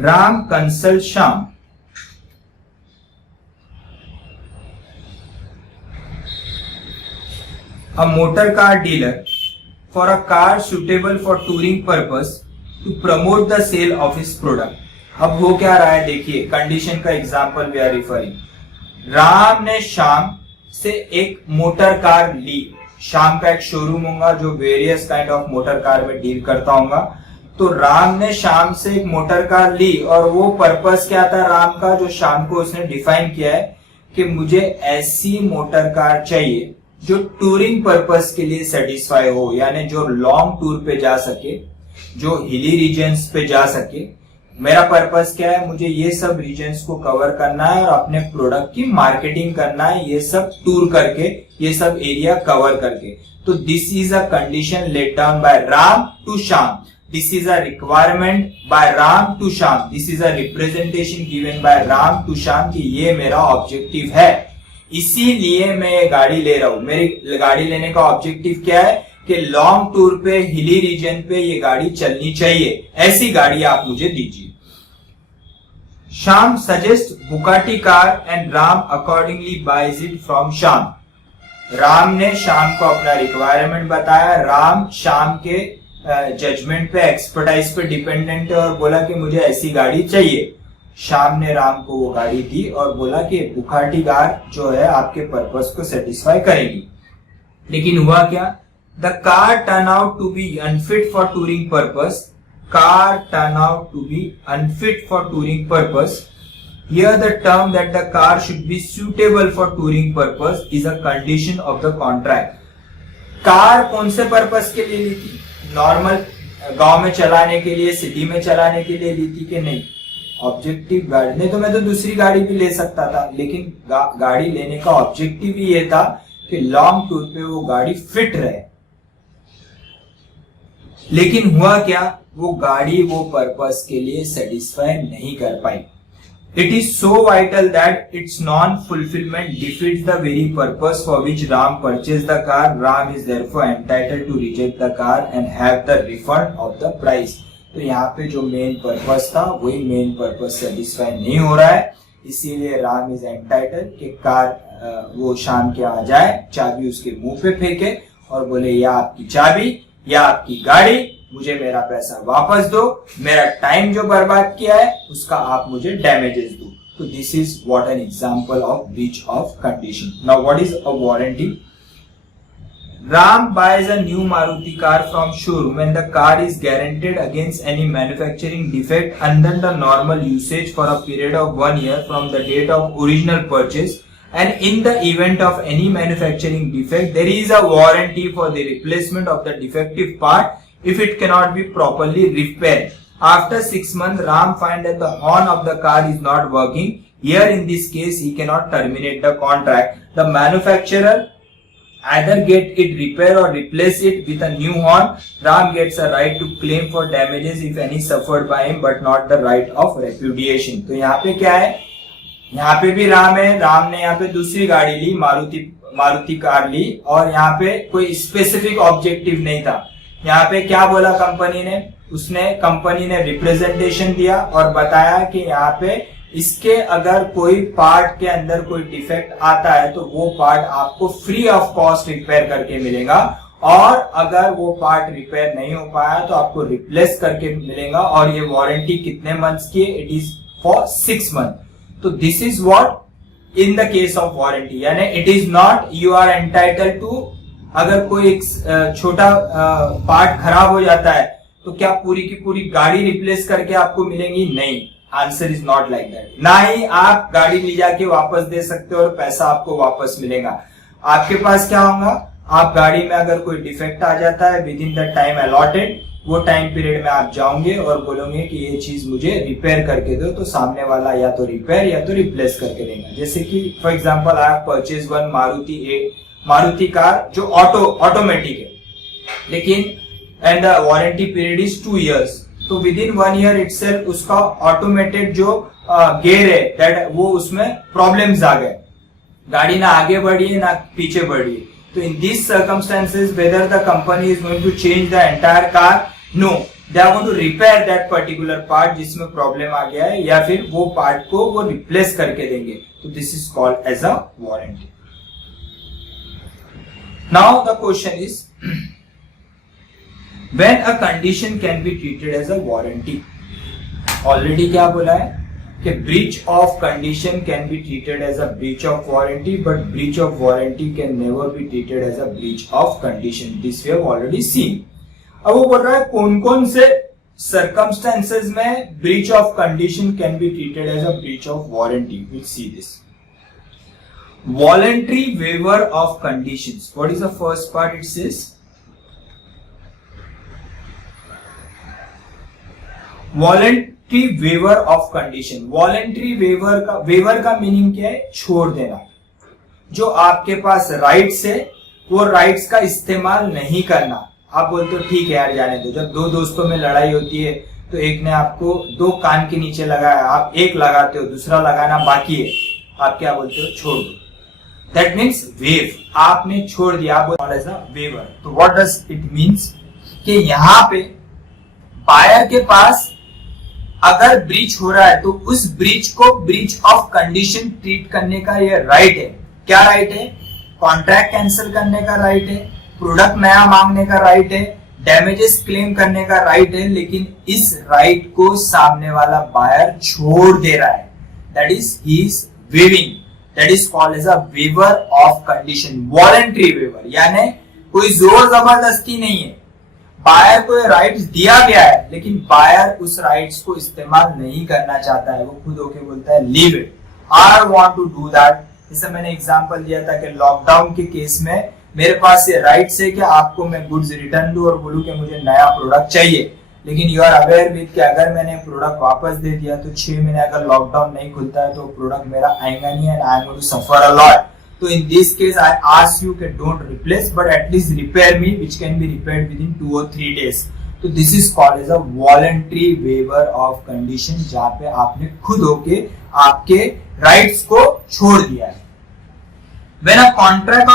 Ram consult Shyam. A motor car dealer for a car suitable for touring purpose to promote the sale of his product. अब हो क्या रहा है देखिए, condition का example we are referring. Ram ने श्याम से एक मोटर कार ली। श्याम का एक शोरूम होगा जो various kind of motor car में डील करता होगा। तो राम ने श्याम से एक मोटर कार ली और वो पर्पस क्या था राम का, जो श्याम को उसने डिफाइन किया है कि मुझे ऐसी मोटर कार चाहिए जो टूरिंग पर्पस के लिए सेटिस्फाई हो, यानी जो लॉन्ग टूर पे जा सके, जो हिली रीजन्स पे जा सके, मेरा पर्पस क्या है, मुझे ये सब रीजन्स को कवर करना है और अपने प्रोडक्ट की मार्केटिंग करना है, ये सब टूर करके, ये सब एरिया कवर करके। तो this is a condition let down by Ram to Shyam, this is a requirement by Ram to Shyam, this is a representation given by Ram to Shyam कि ये मेरा ऑब्जेक्टिव है, इसीलिए मैं ये गाड़ी ले रहा हूं। मेरी गाड़ी लेने का ऑब्जेक्टिव क्या है कि लॉन्ग टूर पे, हिली रीजन पे ये गाड़ी चलनी चाहिए, ऐसी गाड़ी आप मुझे दीजिए। Shyam suggest Bugatti car and Ram accordingly buys it from Shyam. Ram ने श्याम को अपना रिक्वायरमेंट बताया, राम श्याम के जजमेंट पे, एक्सपर्टाइज पे डिपेंडेंट है और बोला कि मुझे ऐसी गाड़ी चाहिए। श्याम ने राम को वो गाड़ी दी और बोला कि बुगाटी कार जो है आपके पर्पस को सेटिस्फाई करेगी। लेकिन हुआ क्या, the car turned out to be unfit for touring purpose. Car turned out to be unfit for touring purpose. Here the term that the car should be suitable for touring purpose is a condition of the contract. Car कौन से purpose के लिए ली थी? Normal गांव में चलाने के लिए, सिटी में चलाने के लिए ली थी कि नहीं? ऑब्जेक्टिव गाड़ी नहीं तो मैं तो दूसरी गाड़ी भी ले सकता था, लेकिन गाड़ी लेने का ऑब्जेक्टिव ही ये था कि लॉन्ग टूर पे वो गाड़ी फिट रहे। लेकिन हुआ क्या, वो गाड़ी वो पर्पस के लिए सेटिस्फाई नहीं कर पाई। It is so vital that its non fulfilment defeats the very purpose for which Ram purchase the car. Ram is therefore entitled to reject the car and have the refund of the price. तो यहाँ पे जो main purpose था वही main purpose satisfy नहीं हो रहा है, इसीलिए राम इज एंटाइटल्ड कि कार वो शाम के आ जाए, चाबी उसके मुंह पे फेंके और बोले या आपकी चाबी या आपकी गाड़ी, मुझे मेरा पैसा वापस दो, मेरा टाइम जो बर्बाद किया है उसका आप मुझे डैमेजेस दो। तो this is what an example of breach of condition. Now what is a warranty? Ram buys a new Maruti car from showroom when the car is guaranteed against any manufacturing defect under the normal usage for a period of 1 year from the date of original purchase, and in the event of any manufacturing defect there is a warranty for the replacement of the defective part if it cannot be properly repaired. After 6 months Ram finds that the horn of the car is not working. Here in this case he cannot terminate the contract. The manufacturer either get it repaired or replace it with a new horn. Ram gets a right to claim for damages if any suffered by him but not the right of repudiation. तो यहाँ पे क्या है, यहाँ पे भी राम है, राम ने यहाँ पे दूसरी गाड़ी ली, मारुति कार ली और यहाँ पे कोई स्पेसिफिक ऑब्जेक्टिव नहीं था। यहाँ पे क्या बोला कंपनी ने, कंपनी ने रिप्रेजेंटेशन दिया और बताया कि यहाँ पे इसके अगर कोई पार्ट के अंदर कोई डिफेक्ट आता है तो वो पार्ट आपको फ्री ऑफ कॉस्ट रिपेयर करके मिलेगा, और अगर वो पार्ट रिपेयर नहीं हो पाया तो आपको रिप्लेस करके मिलेगा। और ये वारंटी कितने मंथ्स की है? It is for 6 month. तो this is what in the case of warranty, यानी it is not you are entitled to, अगर कोई एक छोटा पार्ट खराब हो जाता है तो क्या पूरी की पूरी गाड़ी रिप्लेस करके आपको मिलेगी? नहीं, answer is not like that. ना ही आप गाड़ी ले जाके वापस दे सकते हो और पैसा आपको वापस मिलेगा। आपके पास क्या होगा, आप गाड़ी में अगर कोई डिफेक्ट आ जाता है with in the time allotted, वो टाइम पीरियड में आप जाओगे और बोलोगे कि ये चीज मुझे रिपेयर करके दो, तो सामने वाला या तो रिपेयर या तो रिप्लेस करके देगा। जैसे कि for example I have purchase one Maruti car जो ऑटोमेटिक है, लेकिन and the warranty period is 2 years। तो विद इन 1 year इटसेल्फ उसका ऑटोमेटेड जो गेयर है दैट वो उसमें प्रॉब्लम्स आ गए, गाड़ी ना आगे बढ़ी है ना पीछे बढ़ी है। तो in this circumstances whether the company is going to change the entire car, no, they are going to repair that particular part जिसमें प्रॉब्लम आ गया है, या फिर वो पार्ट को वो रिप्लेस करके देंगे। तो this is called as a warranty. Now the question is when a condition can be treated as a warranty। Already क्या बोला है कि breach of condition can be treated as a breach of warranty, but breach of warranty can never be treated as a breach of condition. This we have already seen। अब वो बोल रहा है कौन कौन से circumstances में breach of condition can be treated as a breach of warranty। We'll see this। Voluntary waiver of conditions। What is the first part? It says voluntary waiver of condition. Voluntary waiver का meaning क्या है? छोड़ देना। जो आपके पास rights है वो rights का इस्तेमाल नहीं करना। आप बोलते हो ठीक है यार जाने दो। जब दो दोस्तों में लड़ाई होती है तो एक ने आपको दो कान के नीचे लगाया, आप एक लगाते हो, दूसरा लगाना बाकी है, आप क्या बोलते हो? छोड़ दो। दैट मीन्स वेव, आपने छोड़ दिया, आप वेवर। तो व्हाट डज इट मीन्स कि यहाँ पे बायर के पास अगर ब्रीच हो रहा है तो उस ब्रीच को ब्रीच ऑफ कंडीशन ट्रीट करने का ये राइट है। क्या राइट है? कॉन्ट्रैक्ट कैंसिल करने का राइट है, प्रोडक्ट नया मांगने का राइट है, डैमेजेस क्लेम करने का राइट है, लेकिन इस राइट को सामने वाला बायर छोड़ दे रहा है। That is he is waiving. That is called as a waiver of condition, voluntary waiver. यानी कोई जोर जबरदस्ती नहीं है, बायर को राइट्स दिया गया है लेकिन बायर उस राइट्स को इस्तेमाल नहीं करना चाहता है। वो खुद होके बोलता है leave it, I want to do that. जैसे मैंने एग्जांपल दिया था कि लॉकडाउन के केस में मेरे पास ये राइट्स है कि आपको मैं गुड्स रिटर्न दूं और बोलूं कि मुझे नया प्रोडक्ट चाहिए, लेकिन यू आर अवेयर विद कि अगर मैंने प्रोडक्ट वापस दे दिया तो 6 महीने अगर लॉकडाउन नहीं खुलता है तो प्रोडक्ट मेरा आएगा नहीं and I am going to suffer a lot. तो in this case I ask you कि don't replace but at least repair me, which can be repaired within 2 or 3 days. तो this is called as a voluntary waiver of condition, जहाँ पे आपने खुद होके आपके rights को छोड़ दिया है। When a contract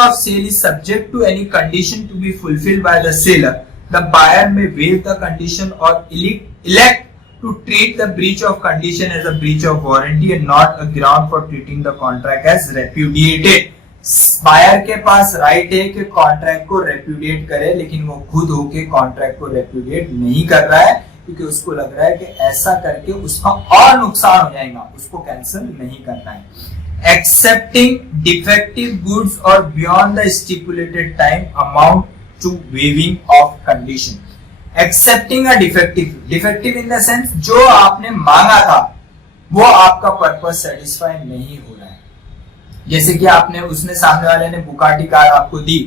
of sale is subject to any condition to be fulfilled by the seller, the buyer may waive the condition or elect to treat the breach of condition as a breach of warranty and not a ground for treating the contract as repudiated. Buyer के पास right है कि contract को repudiate करे, लेकिन वो खुद होके कॉन्ट्रैक्ट को रेप्यूडिएट नहीं कर रहा है क्योंकि उसको लग रहा है कि ऐसा करके उसका और नुकसान हो जाएगा, उसको कैंसिल नहीं करना है। एक्सेप्टिंग डिफेक्टिव गुड्स और beyond the stipulated time amount to waiving of condition. Accepting a defective in the sense जो आपने मांगा था वो आपका पर्पस सेटिस्फाई नहीं हो रहा है। जैसे कि आपने उसने सामने वाले ने बुगाटी कार आपको दी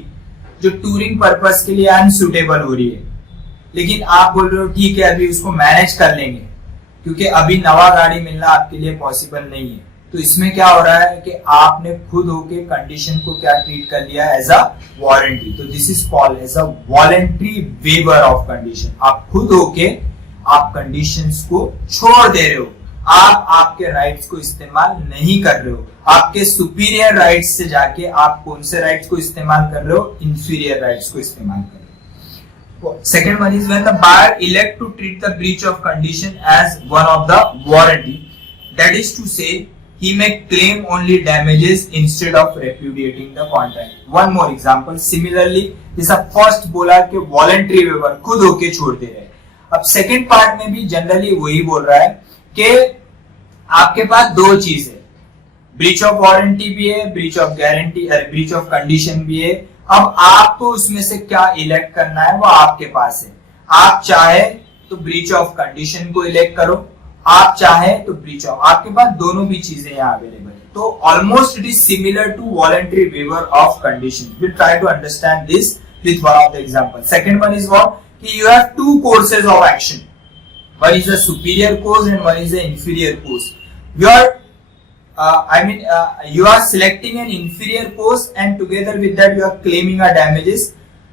जो टूरिंग पर्पस के लिए अनसुटेबल हो रही है, लेकिन आप बोल रहे हो ठीक है अभी उसको मैनेज कर लेंगे क्योंकि अभी नवा गाड़ी मिलना आपके लिए पॉसिबल नहीं है। तो इसमें क्या हो रहा है कि आपने खुद होके कंडीशन को क्या ट्रीट कर लिया एज अ वारंटी। तो this is called as a voluntary waiver of condition. आप खुद होके आप कंडीशंस को छोड़ दे रहे हो, आप आपके राइट्स को इस्तेमाल नहीं कर रहे हो। आपके सुपीरियर राइट्स से जाके आप कौन से राइट्स को इस्तेमाल कर रहे हो? इंफीरियर राइट्स को इस्तेमाल कर रहे हो। Second one is when the buyer elect to treat the breach of condition as one of the warranty, that is to say he may claim only damages instead of repudiating the contract. One more example. Similarly, जैसा first बोला कि voluntary waiver खुद होके छोड़ दे रहे हैं, अब second part में भी जनरली वही बोल रहा है कि आपके पास दो चीज है, ब्रीच ऑफ वारंटी भी है, breach of guarantee, breach of condition भी है। अब आपको उसमें से क्या इलेक्ट करना है वो आपके पास है। आप चाहे तो ब्रीच ऑफ कंडीशन को इलेक्ट करो, आप चाहे तो ब्रीच ऑफ, आपके पास दोनों भी चीजें यहाँ अवेलेबल है। तो almost it is similar to voluntary waiver of condition. We try to understand this with one of the example. Second one is what कि you have two courses of action, one is a superior course and one is a inferior course. You are selecting an inferior course and together with that you are claiming a damages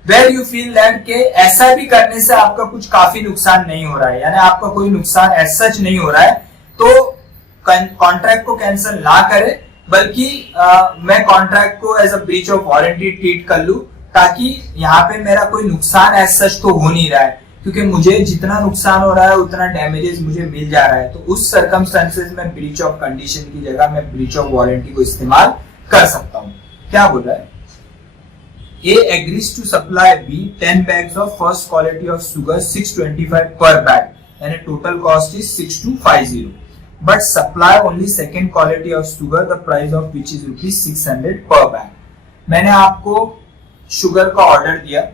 where you feel that के ऐसा भी करने से आपका कुछ काफी नुकसान नहीं हो रहा है, यानी आपका कोई नुकसान एज सच नहीं हो रहा है, तो कॉन्ट्रैक्ट को कैंसिल ना करे बल्कि मैं कॉन्ट्रैक्ट को as a breach of warranty treat कर लूं ताकि यहाँ पे मेरा कोई नुकसान एज सच तो हो नहीं रहा है, क्योंकि मुझे जितना नुकसान हो रहा है उतना डैमेजेस मुझे मिल जा रहा है। तो उस सर्कमस्टेंसेस में ब्रीच ऑफ कंडीशन की जगह मैं ब्रीच ऑफ वारंटी को इस्तेमाल कर सकता हूँ। क्या बोल रहा है? A agrees to supply B 10 bags of first quality of sugar 625 per bag and a total cost is 6250, but supply only second quality of sugar the price of which is rupees 600 per bag। मैंने आपको sugar का order दिया,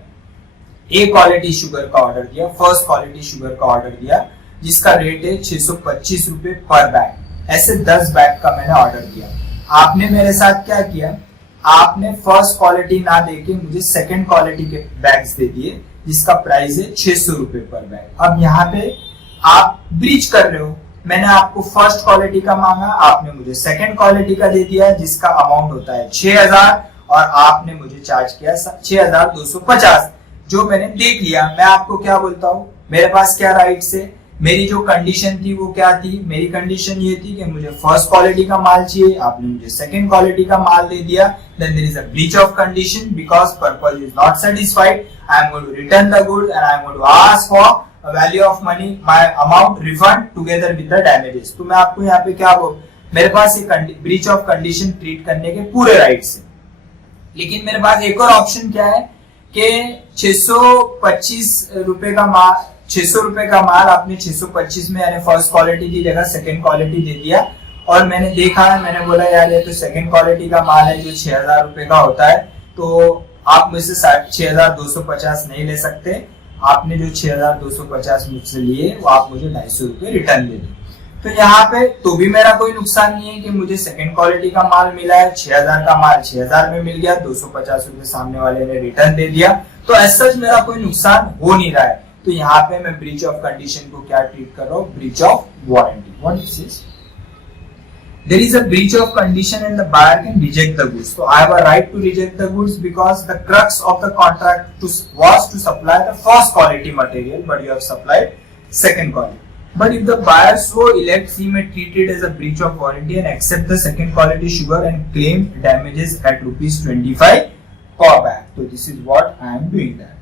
ए quality sugar का order दिया, first quality sugar का order दिया जिसका rate है 625 रुपए पर बैग। ऐसे 10 बैग का मैंने ऑर्डर दिया। आपने मेरे साथ क्या किया? आपने फर्स्ट क्वालिटी ना देके मुझे सेकंड क्वालिटी के बैग्स दे दिए जिसका प्राइस है 600 रुपए पर बैग। अब यहाँ पे आप ब्रीच कर रहे हो, मैंने आपको फर्स्ट क्वालिटी का मांगा, आपने मुझे सेकंड क्वालिटी का दे दिया जिसका अमाउंट होता है 6000 और आपने मुझे चार्ज किया 6250, जो मैंने देख लिया। मैं आपको क्या बोलता हूँ, मेरे पास क्या राइट्स है, मेरी जो कंडीशन थी वो क्या थी, मेरी कंडीशन ये थी कि मुझे फर्स्ट क्वालिटी का माल चाहिए, आपने मुझे सेकंड क्वालिटी का माल दे दिया, then there is a breach of condition because purpose is not satisfied, I am going to return the goods and I am going to ask for value of money, my amount refund together with the damages. तो मैं आपको यहाँ पे क्या बोल, मेरे पास ये breach of condition treat करने के पूरे राइट्स है, लेकिन मेरे पास एक और ऑप्शन क्या है कि 625 रुपए का माल, 600 रुपए का माल आपने 625 में यानी फर्स्ट क्वालिटी की जगह सेकंड क्वालिटी दे दिया, और मैंने देखा है, मैंने बोला यार ये तो सेकंड क्वालिटी का माल है जो 6000 रुपए का होता है, तो आप मुझसे 6250 नहीं ले सकते, आपने जो 6250 मुझसे लिए वो आप मुझे 250 रुपए रिटर्न दे दो। तो यहाँ पे तो भी मेरा कोई नुकसान नहीं है कि मुझे सेकंड क्वालिटी का माल मिला है, 6000 का माल 6000 में मिल गया, 250 रुपए सामने वाले ने रिटर्न दे दिया, तो ऐसा मेरा कोई नुकसान हो नहीं रहा है। तो यहाँ पे मैं ब्रीच ऑफ कंडीशन को क्या ट्रीट कर रहा हूँ, breach of warranty. What is this? There is a breach of condition and the buyer can reject the goods. So I have a right to reject the goods because the crux of the contract was to supply the first quality material, but you have supplied second quality. But if the buyer so elects, he may treat it as a breach of warranty and accept the second quality sugar and claim damages at ₹25 per bag. So this is what I am doing that.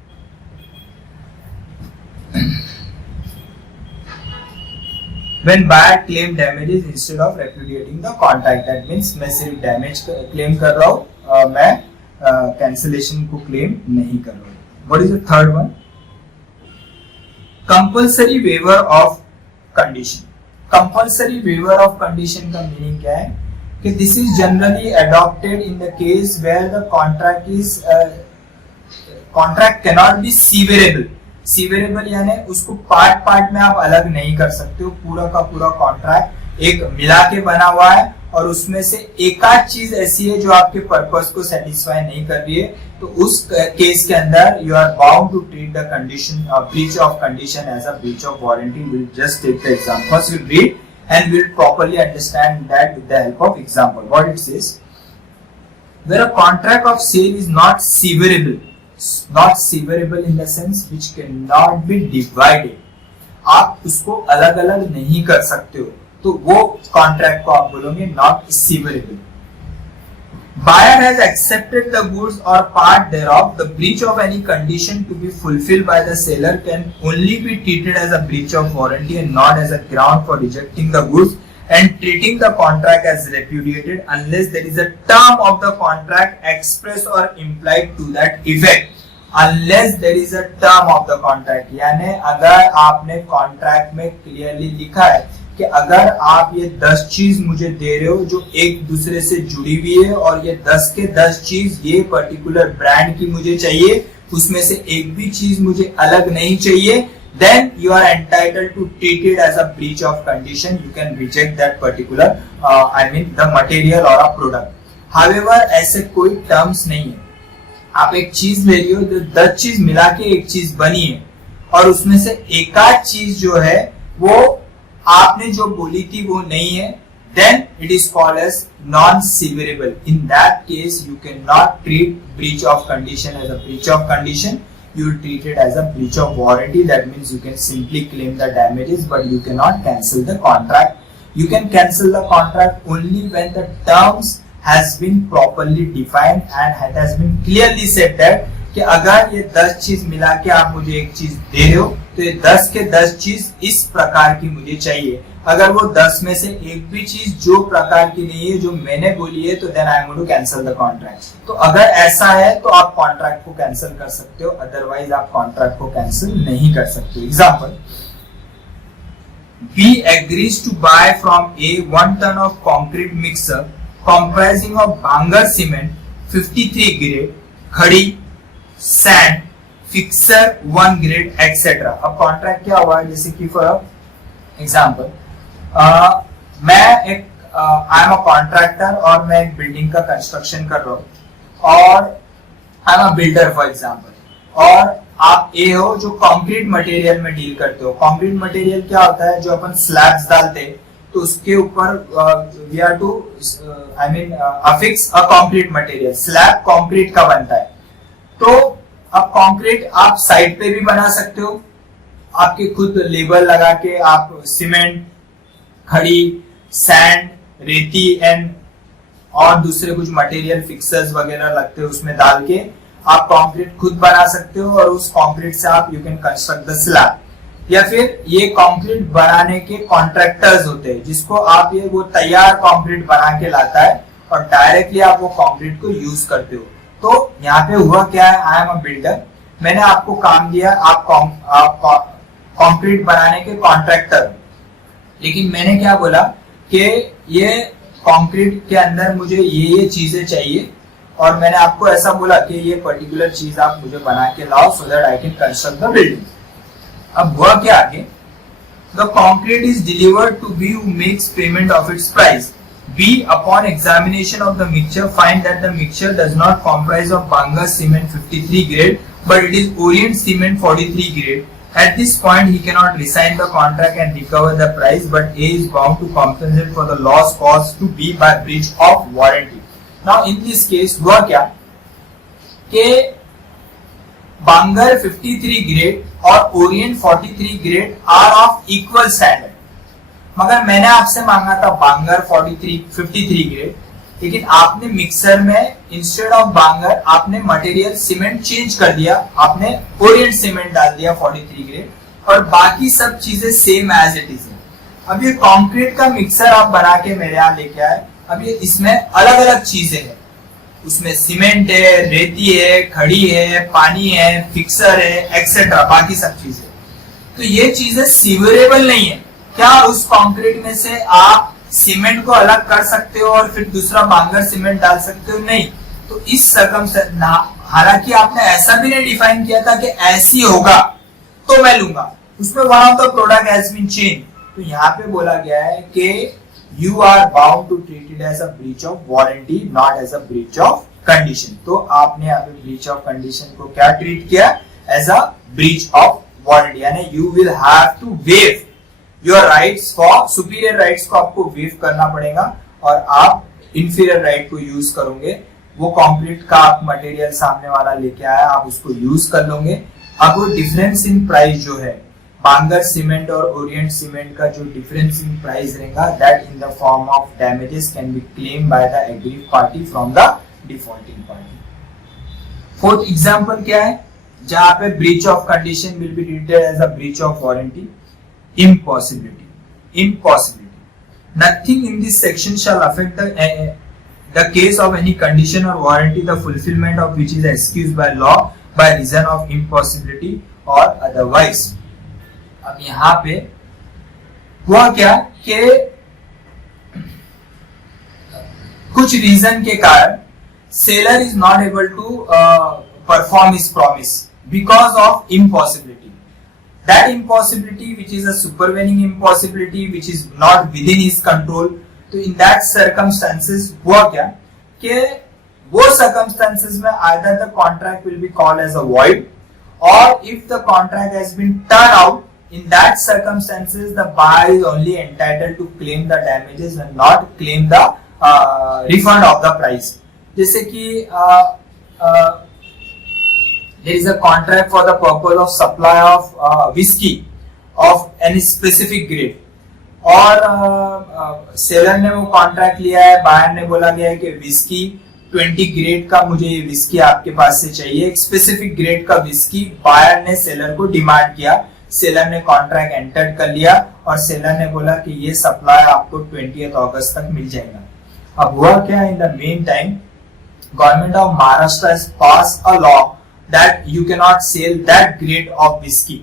When buyer claim damages instead of repudiating the contract, that means मैं सिर्फ damage claim कर रहा हूँ, मैं cancellation को claim नहीं कर रहा हूँ। What is the third one? Compulsory waiver of condition. Compulsory waiver of condition का मीनिंग क्या है कि this is generally adopted in the case where the contract cannot be severable. सीवरेबल यानी उसको पार्ट में आप अलग नहीं कर सकते हो, पूरा का पूरा कॉन्ट्रैक्ट एक मिला के बना हुआ है और उसमें से एक आध चीज ऐसी है जो आपके पर्पस को सेटिस्फाई नहीं कर रही है, तो उस केस के अंदर you are bound to treat the condition breach of condition as a breach of warranty. Will just take the example, first will read and will properly understand that with the help of example. What it says, where a contract of sale is not severable, not severable in the sense which cannot be divided, आप उसको अलग अलग नहीं कर सकते हो, तो वो कॉन्ट्रैक्ट को आप बोलोगे not severable. Buyer has accepted the goods or part thereof. The breach of any condition to be fulfilled by the seller can only be treated as a breach of warranty and not as a ground for rejecting the goods and treating the contract as repudiated unless there is a term of the contract express or implied to that effect. Unless there is a term of the contract, यानी अगर आपने contract में clearly लिखा है कि अगर आप ये 10 चीज मुझे दे रहे हो जो एक दूसरे से जुड़ी हुई है और ये 10 के 10 चीज ये पर्टिकुलर ब्रांड की मुझे चाहिए, उसमें से एक भी चीज मुझे अलग नहीं चाहिए, then you are entitled to treat it as a breach of condition. You can reject that particular the material or a product. However, ऐसे कोई terms नहीं है, आप एक चीज ले रही हो तो 10 चीज मिला के एक चीज बनी है और उसमें से एक आध चीज जो है वो आपने जो बोली थी वो नहीं है, then it is called as non-severable. In that case, you cannot treat breach of condition as a breach of condition. You will treat it as a breach of warranty. That means you can simply claim the damages, but you cannot cancel the contract. You can cancel the contract only when the terms has been properly defined and it has been clearly said that कि अगर ये 10 चीज मिला के आप मुझे एक चीज दे रहे हो तो ये 10 के 10 चीज इस प्रकार की मुझे चाहिए, अगर वो 10 में से एक भी चीज जो प्रकार की नहीं है जो मैंने बोली है तो then I am going to cancel the contract. तो अगर ऐसा है तो आप कॉन्ट्रैक्ट को कैंसिल कर सकते हो, अदरवाइज आप कॉन्ट्रैक्ट को कैंसिल नहीं कर सकते। Example, B agrees to buy from A 1 ton of concrete mixer comprising of Bangar cement 53 grade, खड़ी, sand, fixer 1 grade, etc. अब कॉन्ट्रैक्ट क्या हुआ है, जैसे कि फॉर एग्जांपल मैं एक आई एम अ कॉन्ट्रैक्टर और मैं एक बिल्डिंग का कंस्ट्रक्शन कर रहा हूँ और I am a builder for example, और आप ए हो जो कंक्रीट मटेरियल में डील करते हो। कंक्रीट मटेरियल क्या होता है, जो अपन स्लैब्स डालते हैं तो उसके ऊपर we are to affix a concrete material. Slab concrete का बनता है। तो अब कंक्रीट आप साइड पे भी बना सकते हो, आपके खुद लेबर लगा के आप सीमेंट, खड़ी, सैंड, रेती एंड और दूसरे कुछ मटेरियल फिक्सर्स वगैरह लगते हैं, उसमें डाल के आप कंक्रीट खुद बना सकते हो और उस कंक्रीट से आप you can construct the slab. या फिर ये कंक्रीट बनाने के कॉन्ट्रैक्टर्स होते हैं, जिसको आप ये वो तैयार कंक्रीट बना के लाता है और डायरेक्टली आप वो कंक्रीट को यूज करते हो। तो यहाँ पे हुआ क्या है, आई एम अ बिल्डर, मैंने आपको काम दिया, आप कंक्रीट बनाने के कॉन्ट्रैक्टर, लेकिन मैंने क्या बोला कि ये कंक्रीट के अंदर मुझे ये चीजें चाहिए और मैंने आपको ऐसा बोला कि ये पर्टिकुलर चीज आप मुझे बना के लाओ so that I can construct the building. अब हुआ क्या आगे, the concrete is delivered to B who makes payment of its price. B, upon examination of the mixture, find that the mixture does not comprise of Bangar cement 53 grade, but it is Orient cement 43 grade. At this point, he cannot resign the contract and recover the price, but A is bound to compensate for the loss caused to B by breach of warranty. Now, in this case, हुआ क्या कि Bangar 53 grade और Orient 43 grade are of equal standard. मगर मैंने आपसे मांगा था बांगर 53 grade, लेकिन आपने मिक्सर में इंस्टेड ऑफ बांगर आपने मटेरियल सीमेंट चेंज कर दिया, आपने ओरिएंट सीमेंट डाल दिया 43 ग्रेड और बाकी सब चीजें सेम एज इट इज है। अब ये कंक्रीट का मिक्सर आप बना के मेरे यहाँ लेके आए, अब ये इसमें अलग अलग चीजें हैं, उसमें सीमेंट है, रेती है, खड़ी है, पानी है, फिक्सर है, एक्सेट्रा बाकी सब चीजें। तो ये चीजें सीवरेबल नहीं है। क्या उस कंक्रीट में से आप सीमेंट को अलग कर सकते हो और फिर दूसरा बांगर सीमेंट डाल सकते हो? नहीं। तो इस सर्कमस्टेंस, हालांकि आपने ऐसा भी नहीं डिफाइन किया था कि ऐसी होगा तो मैं लूंगा, उसमें one of the product has been change. तो यहाँ पे बोला गया है कि you are bound to treat it as a breach of warranty, not as a breach of condition. तो आपने यहाँ पे ब्रीच ऑफ कंडीशन को क्या ट्रीट किया, as a breach of warranty, यानी you will have to waive your rights for superior rights को आपको वेव करना पड़ेगा और आप इंफीरियर राइट को यूज करोगे। वो कंक्रीट का आप मटेरियल सामने वाला लेके आया, आप उसको यूज कर लोगे। अब वो डिफरेंस इन प्राइस जो है बांगर सीमेंट और ओरिएंट सीमेंट का जो डिफरेंस इन प्राइस रहेगा, that in the form of damages can be claim by the agreed party from the defaulting party. Fourth example क्या है, जहां पे breach of condition will be treated as a breach of warranty. Impossibility. Nothing in this section shall affect the case of any condition or warranty, the fulfillment of which is excused by law by reason of impossibility or otherwise. अब यहाँ पे हुआ क्या कि कुछ reason के कारण seller is not able to perform his promise because of impossibility. That impossibility, which is a supervening impossibility, which is not within his control. तो in that circumstances हुआ क्या कि वो circumstances में either the contract will be called as a void, or if the contract has been turned out, in that circumstances the buyer is only entitled to claim the damages and not claim the refund of the price. जैसे कि there is a contract for the purpose of supply of whiskey of any specific grade, और seller ने वो contract लिया है, buyer ने बोला गया है कि विस्की 20 ग्रेड का मुझे ये विस्की आपके पास से चाहिए, एक स्पेसिफिक ग्रेड का विस्की बायर ने सेलर को डिमांड किया, सेलर ने कॉन्ट्रैक्ट एंटर कर लिया और सेलर ने बोला कि ये सप्लाई आपको 20 अगस्त तक मिल जाएगा। अब हुआ क्या, in the main time government of Maharashtra has passed a law that you cannot sell that grade of whiskey,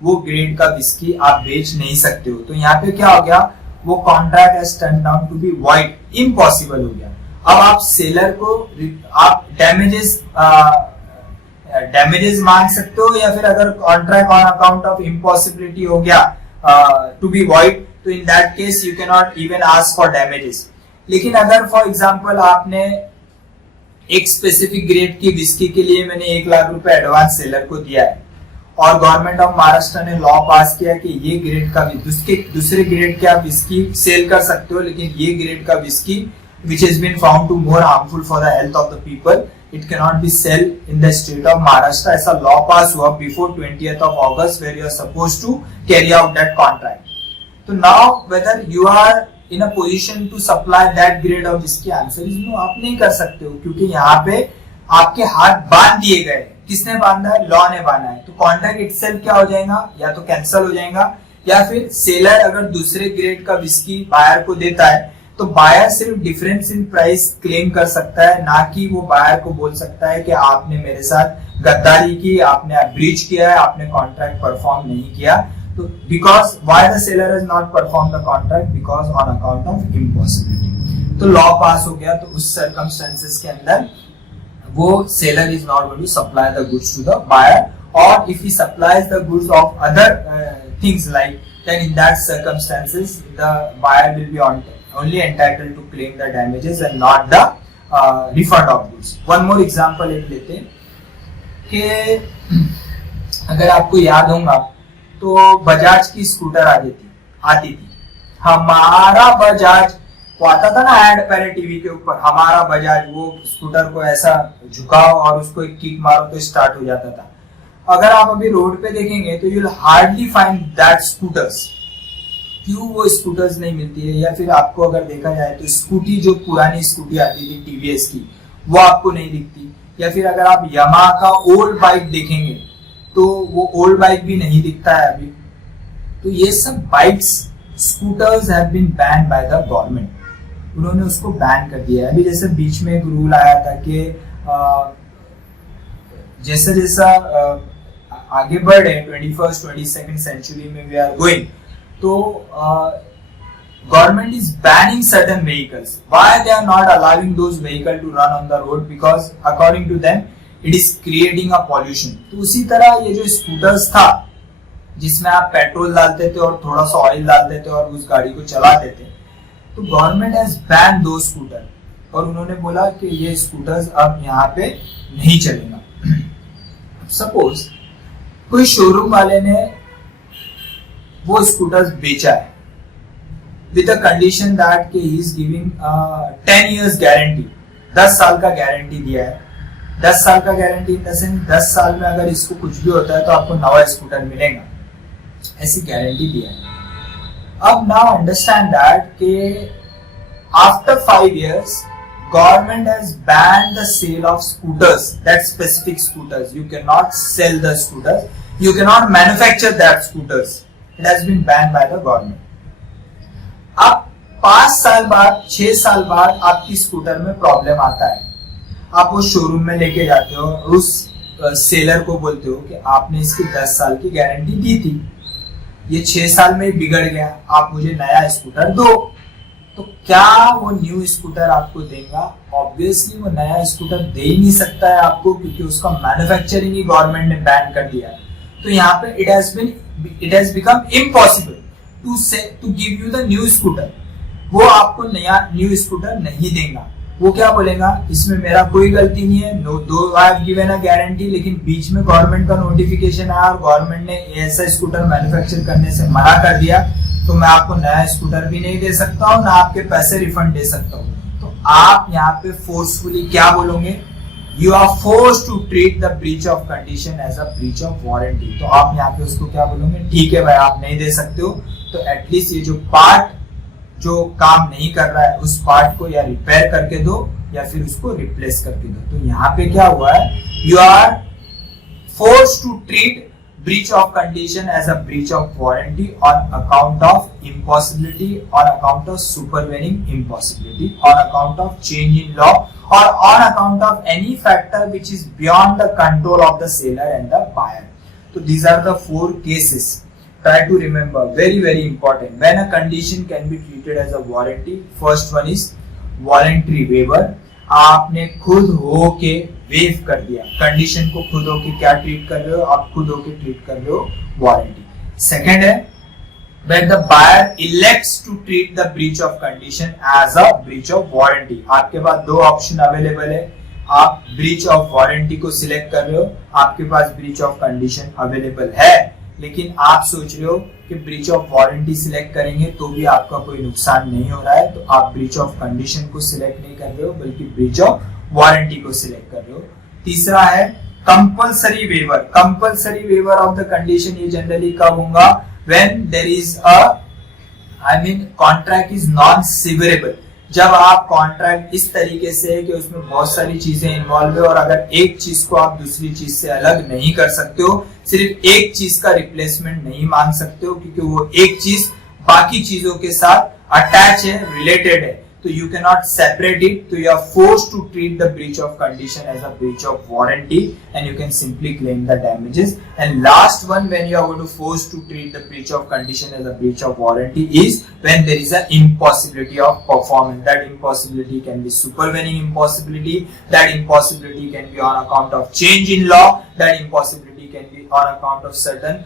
वो ग्रेड का विस्की आप बेच नहीं सकते हो। तो यहाँ पे क्या हो गया, वो contract has turned out to be void, impossible हो गया। अब आप सेलर को आप डैमेजेस मांग सकते हो, या फिर अगर contract on account of impossibility हो गया टू बी void, तो in that case you can not even ask for damages. लेकिन अगर फॉर एग्जाम्पल आपने एक स्पेसिफिक ग्रेड की विस्की के लिए मैंने 1 लाख रुपए एडवांस सेलर को दिया है, और गवर्नमेंट ऑफ महाराष्ट्र ने लॉ पास किया कि ये ग्रेड का दूसरे ग्रेड के आप विस्की सेल कर सकते हो, लेकिन ये ग्रेड का whisky which has been found to more harmful for the health of the people, it cannot be sell in the state of Maharashtra. ऐसा law pass हुआ before 20th of August where you are supposed to carry out that contract. So now whether you are in a position to supply that grade of whiskey, answer is no. आप नहीं कर सकते हो क्योंकि यहाँ पे आपके हाथ बांध दिए गए। किसने बांधा है? लॉ ने बांधा है। तो कॉन्ट्रैक्ट इटसेल्फ क्या हो जाएगा? या तो कैंसिल हो जाएगा, या फिर सेलर अगर दूसरे ग्रेड का विस्की बायर को देता है तो बायर सिर्फ डिफरेंस इन प्राइस क्लेम कर सकता है, ना कि वो बायर को बोल सकता है कि आपने मेरे साथ गद्दारी की, आपने ब्रीच किया है, आपने कॉन्ट्रैक्ट परफॉर्म नहीं किया। तो because why the seller has not perform the contract? Because on account of impossibility. तो लॉ पास हो गया, तो उस सर्कमस्टेंसेस के अंदर वो seller is not going to supply the goods to the buyer, और if he supplies the goods of other things like, then in that circumstances the buyer will be only entitled to claim the damages and not the refund of goods. One more example एक लेते हैं कि अगर आपको याद होगा तो बजाज की स्कूटर आती थी हमारा बजाज, वो आता था ना ऐड पहले टीवी के ऊपर, हमारा बजाज, वो स्कूटर को ऐसा झुकाओ और उसको एक किक मारो तो स्टार्ट हो जाता था। अगर आप अभी रोड पे देखेंगे तो you will hardly find that scooters. क्यों वो स्कूटर्स नहीं मिलती है? या फिर आपको अगर देखा जाए तो स्कूटी, जो पुरानी स्कूटी आती थी टीवीएस की, वो आपको नहीं दिखती। या फिर अगर आप यामाहा का ओल्ड बाइक देखेंगे तो वो ओल्ड बाइक भी नहीं दिखता है अभी। तो ये सब bikes, scooters have been banned by the government, उन्होंने उसको बैन कर दिया है। अभी जैसे बीच में एक रूल आया था कि जैसा जैसा आगे बढ़ रहे 21st 22nd सेंचुरी में वी आर गोइंग, तो government is banning certain vehicles. Why they are not allowing those vehicles to run on the road? Because according to them it is creating a pollution. तो उसी तरह ये जो scooters था जिसमें आप पेट्रोल डालते थे और थोड़ा सा ऑयल डालते थे और उस गाड़ी को चलाते थे, तो गवर्नमेंट हैज बैन दो स्कूटर, और उन्होंने बोला कि ये स्कूटर्स अब यहाँ पे नहीं चलेगा। सपोज कोई शोरूम वाले ने वो स्कूटर्स बेचा है विद अ कंडीशन दैट कि he is giving 10 years guarantee, 10 साल का गारंटी दिया है। 10 साल का गारंटी इन द सेंस 10 साल में अगर इसको कुछ भी होता है तो आपको नया स्कूटर मिलेगा, ऐसी गारंटी दिया है। अब नाउ अंडरस्टैंड दैट कि after 5 years government has banned the sale of scooters, that specific scooters. You cannot sell the scooters, you cannot manufacture that scooters. It has been banned by the government. अब 5 साल बाद, 6 साल बाद आपकी scooter में problem आता है, आप वो शोरूम में लेके जाते हो, उस सेलर को बोलते हो कि आपने इसकी 10 साल की गारंटी दी थी, ये 6 साल में बिगड़ गया, आप मुझे नया स्कूटर दो। तो क्या वो न्यू स्कूटर आपको देगा? ऑब्वियसली वो नया स्कूटर दे ही नहीं सकता है आपको, क्योंकि उसका मैन्युफैक्चरिंग ही गवर्नमेंट ने बैन कर दिया है। तो यहाँ पे it has become impossible to give you the new scooter. वो आपको नया न्यू स्कूटर नहीं देगा। वो क्या बोलेगा? इसमें मेरा कोई गलती नहीं है, दो आई हैव गिवन अ गारंटी, लेकिन बीच में गवर्नमेंट का नोटिफिकेशन आया और गवर्नमेंट ने ऐसा स्कूटर मैन्युफैक्चर करने से मना कर दिया, तो मैं आपको नया स्कूटर भी नहीं दे सकता हूँ, ना आपके पैसे रिफंड दे सकता हूँ। तो आप यहाँ पे फोर्सफुली क्या बोलोगे? You are forced to treat the breach of condition as a breach of warranty. तो आप यहाँ पे उसको क्या बोलोगे? ठीक है भाई, आप नहीं दे सकते हो, तो एटलीस्ट ये जो पार्ट जो काम नहीं कर रहा है उस पार्ट को या रिपेयर करके दो या फिर उसको रिप्लेस करके दो। तो यहाँ पे क्या हुआ है? You are forced to treat breach of condition as a breach of warranty on account of impossibility, on account of supervening impossibility, on account of change in law, or on account of any factor which is beyond the control of the seller and the buyer. So these are the 4 cases. Try to remember, very very important. When a condition can be treated as a warranty, first one is voluntary waiver. आपने खुद हो के wave कर दिया condition को, खुद हो के क्या ट्रीट कर रहे हो? आप खुद हो के ट्रीट कर रहे हो वारंटी। सेकंड है when the buyer elects to treat the breach of condition as a breach of warranty. आपके पास 2 ऑप्शन अवेलेबल है, आप ब्रीच ऑफ वारंटी को सिलेक्ट कर रहे हो, आपके पास ब्रीच ऑफ कंडीशन अवेलेबल है, लेकिन आप सोच रहे हो कि ब्रीच ऑफ वारंटी सिलेक्ट करेंगे तो भी आपका कोई नुकसान नहीं हो रहा है, तो आप ब्रीच ऑफ कंडीशन को सिलेक्ट नहीं कर रहे हो बल्कि ब्रीच ऑफ वारंटी को सिलेक्ट कर रहे हो। तीसरा है compulsory waiver. Compulsory waiver of the condition ये जनरली कब होगा? When there is contract is non severable. जब आप कॉन्ट्रैक्ट इस तरीके से है कि उसमें बहुत सारी चीजें इन्वॉल्व है और अगर एक चीज को आप दूसरी चीज से अलग नहीं कर सकते हो, सिर्फ एक चीज का रिप्लेसमेंट नहीं मांग सकते हो क्योंकि वो एक चीज बाकी चीजों के साथ अटैच है, रिलेटेड है, तो you cannot separate it, so you are forced to treat the breach of condition as a breach of warranty and you can simply claim the damages. And last one, when you are going to forced to treat the breach of condition as a breach of warranty is when there is an impossibility of performance. That impossibility can be supervening impossibility, that impossibility can be on account of change in law, that impossibility can be on account of certain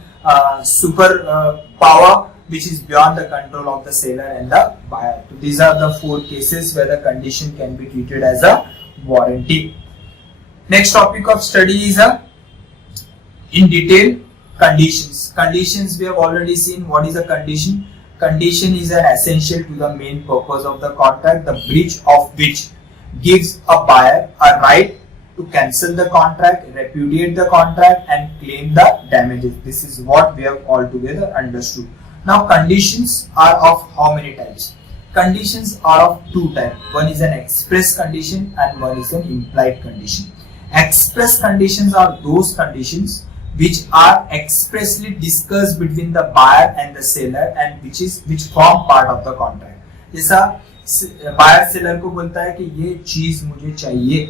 power which is beyond the control of the seller and the buyer. So these are the 4 cases where the condition can be treated as a warranty. Next topic of study is in detail conditions. Conditions we have already seen. What is a condition? Condition is an essential to the main purpose of the contract, the breach of which gives a buyer a right to cancel the contract, repudiate the contract and claim the damages. This is what we have altogether understood. Now conditions are of how many types? Conditions are of 2 types. One is an express condition and one is an implied condition. Express conditions are those conditions which are expressly discussed between the buyer and the seller and which form part of the contract. जैसा buyer seller को बोलता है कि ये चीज मुझे चाहिए,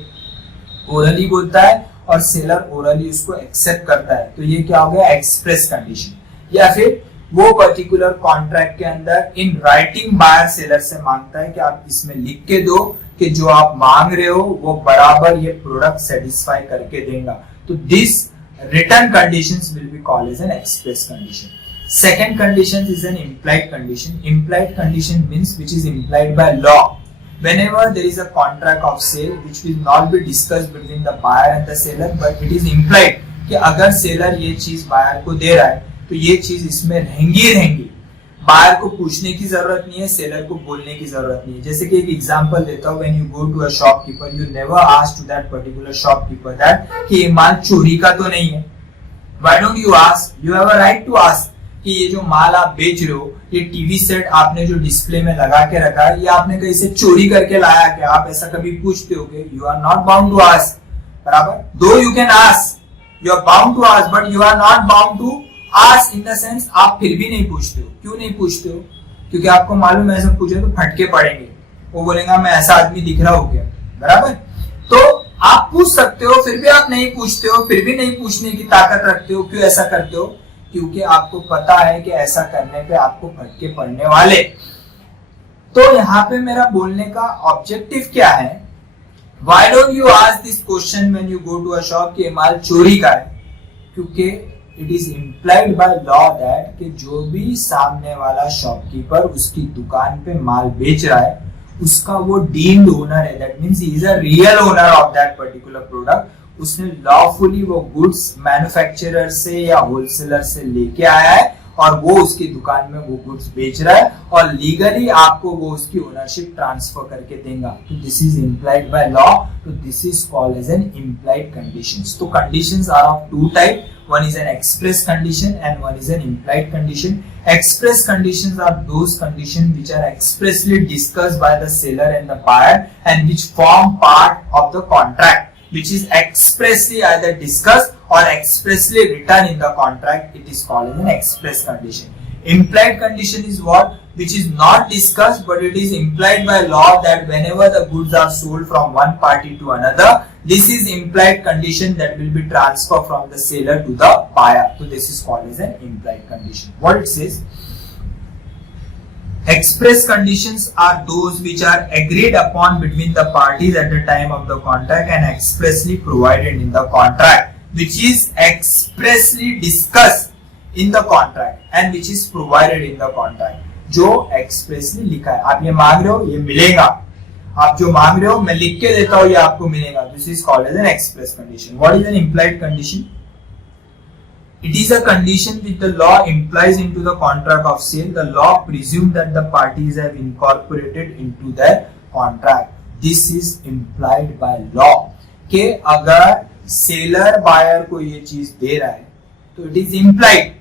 orally बोलता है और seller orally उसको accept करता है, तो ये क्या हो गया? Express condition. या फिर वो पर्टिकुलर कॉन्ट्रैक्ट के अंदर इन राइटिंग बायर सेलर से मांगता है कि आप इसमें लिख के दो कि जो आप मांग रहे हो वो बराबर ये प्रोडक्ट सेटिस्फाई करके देगा, तो this return conditions will be called as an express condition. Second condition is an implied condition. Implied condition means which is implied by law. Whenever there is a contract of sale which will not be discussed between the buyer and the seller, but it is implied कि अगर seller ये चीज buyer को दे रहा है तो ये चीज इसमें रहेंगी। बायर को पूछने की जरूरत नहीं है, सेलर को बोलने की जरूरत नहीं है। जैसे कि एक एग्जांपल देता हूँ, when you go to a shopkeeper you never ask to that particular shopkeeper that कि ये माल चोरी का तो नहीं है। Why don't you ask? You have a right to ask कि ये जो माल आप बेच रहे हो, ये टीवी सेट आपने जो डिस्प्ले में लगा के रखा है, ये आपने कहीं से चोरी करके लाया क्या? आप ऐसा कभी पूछते हो? You are not bound to ask, बराबर। Though you can ask, you are bound to ask but you are not bound to ask in the sense आप फिर भी नहीं पूछते हो। क्यों नहीं पूछते हो? क्योंकि आपको मालूम है ऐसा पूछे तो फटके पड़ेंगे, वो बोलेगा मैं ऐसा आदमी दिख रहा हूं क्या, बराबर। तो आप पूछ सकते हो, फिर भी आप नहीं पूछते हो, फिर भी नहीं पूछने की ताकत रखते हो। क्यों ऐसा करते हो? क्योंकि आपको पता है कि ऐसा करने पे आपको फटके पड़ने वाले। तो यहाँ पे मेरा बोलने का ऑब्जेक्टिव क्या है? Why don't you ask this question when you go to a shop कि माल चोरी का है? क्योंकि it is implied by law that कि जो भी सामने वाला शॉपकीपर उसकी दुकान पे माल बेच रहा है उसका वो डीम्ड ओनर है, that means he is a real owner of that particular product. उसने लॉफुली वो गुड्स मैन्युफैक्चरर से या होलसेलर से लेके आया है और वो उसकी दुकान में वो गुड्स बेच रहा है और लीगली आपको वो उसकी ओनरशिप ट्रांसफर करके देगा। तो this is implied by law, तो this is called as an implied conditions. तो conditions are of 2 type, one is an express condition and one is an implied condition. Express conditions are those conditions which are expressly discussed by the seller and the buyer and which form part of the contract, which is expressly either discussed or expressly written in the contract. It is called an express condition. Implied condition is what? Which is not discussed but it is implied by law that whenever the goods are sold from one party to another, this is implied condition that will be transferred from the seller to the buyer. So this is called as an implied condition. What it says? Express conditions are those which are agreed upon between the parties at the time of the contract and expressly provided in the contract, which is expressly discussed in the contract and which is provided in the contract. जो expressly लिखा है, आप ये मांग रहे हो ये मिलेगा, आप जो मांग रहे हो मैं लिख के देता हूं, ये आपको मिलेगा. This is called as an express condition. What is an implied condition? It is a condition which the law implies into the contract of sale. The law presumes that the parties have incorporated into their contract. This is implied by law. कि अगर seller buyer को ये चीज दे रहा है तो it is implied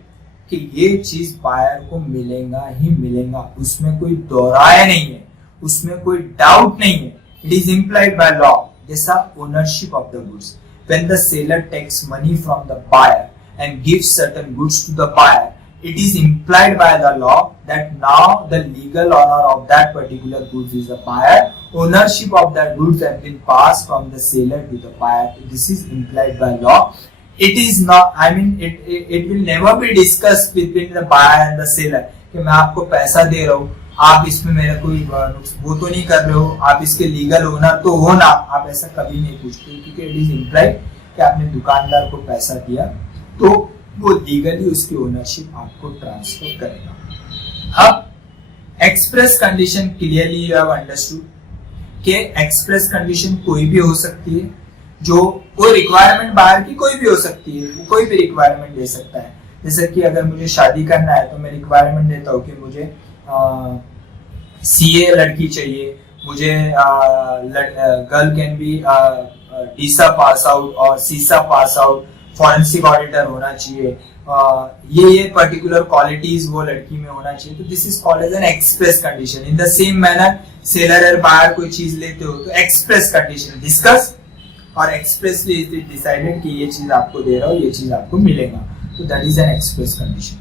कि ये चीज बायर को मिलेगा ही मिलेगा, उसमें कोई दोहराया नहीं है, उसमें कोई डाउट नहीं है. It is implied by law. जैसा ownership of the goods. When the seller takes money from the buyer and gives certain goods to the buyer, it is implied by the law that now the legal owner of that particular goods is the buyer. Ownership of that goods has been passed from the seller to the buyer. This is implied by law. It is not, I mean, it will never be discussed between the buyer and the seller कि मैं आपको पैसा दे रहा हूँ, आप इसमें मेरा कोई वो तो नहीं कर रहे हो, आप इसके लीगल ओनर तो हो ना, आप ऐसा कभी नहीं पूछते, क्योंकि इट इज इम्प्लाइड कि आपने दुकानदार को पैसा दिया तो वो लीगली उसकी ओनरशिप आपको ट्रांसफर करेगा. अब express condition clearly you have understood कि एक्सप्रेस कंडीशन कोई भी हो सकती है, जो कोई रिक्वायरमेंट बाहर की कोई भी हो सकती है, वो कोई भी रिक्वायरमेंट दे सकता है. जैसे कि अगर मुझे शादी करना है तो मैं रिक्वायरमेंट देता हूँ कि मुझे सीए लड़की चाहिए, मुझे girl can be Deesa pass out और सीसा पास आउट, फॉरेंसिक ऑडिटर होना चाहिए, ये पर्टिकुलर क्वालिटीज वो लड़की में होना चाहिए. तो this is called as an express condition. In the same manner seller और बायर कोई चीज लेते हो तो एक्सप्रेस कंडीशन डिस्कस और एक्सप्रेसली इज डिसाइडेड कि ये चीज आपको दे रहा हूँ, ये चीज आपको मिलेगा. तो that is an express condition.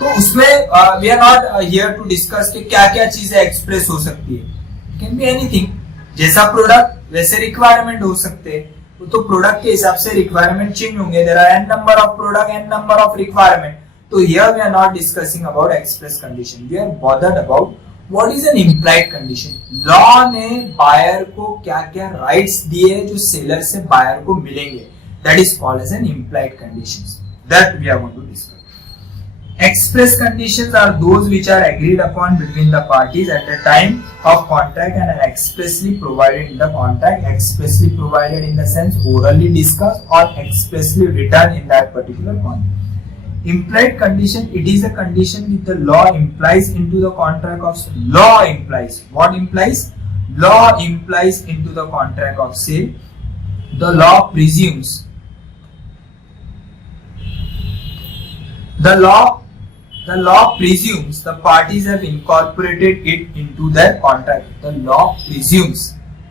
तो उसमें we are not here to discuss कि क्या क्या चीजें एक्सप्रेस हो सकती है. Can be anything. जैसा प्रोडक्ट वैसे रिक्वायरमेंट हो सकते हैं. तो प्रोडक्ट के हिसाब से रिक्वायरमेंट चेंज होंगे. There are n number of product, n number of requirement. तो here we are not discussing about express condition. We are bothered about what is an implied condition. Law ने buyer को क्या क्या rights दिए जो seller से buyer को मिलेंगे. That is called as an implied conditions. That we are going to discuss. Express conditions are those which are agreed upon between the parties at the time of contract and are expressly provided in the contract. Expressly provided in the sense orally discussed or expressly written in that particular contract. Implied condition, it is a condition which the law implies into the contract of law implies. What implies? Law implies into the contract of sale. The law presumes. The law presumes the parties have incorporated it into their contract. The law presumes,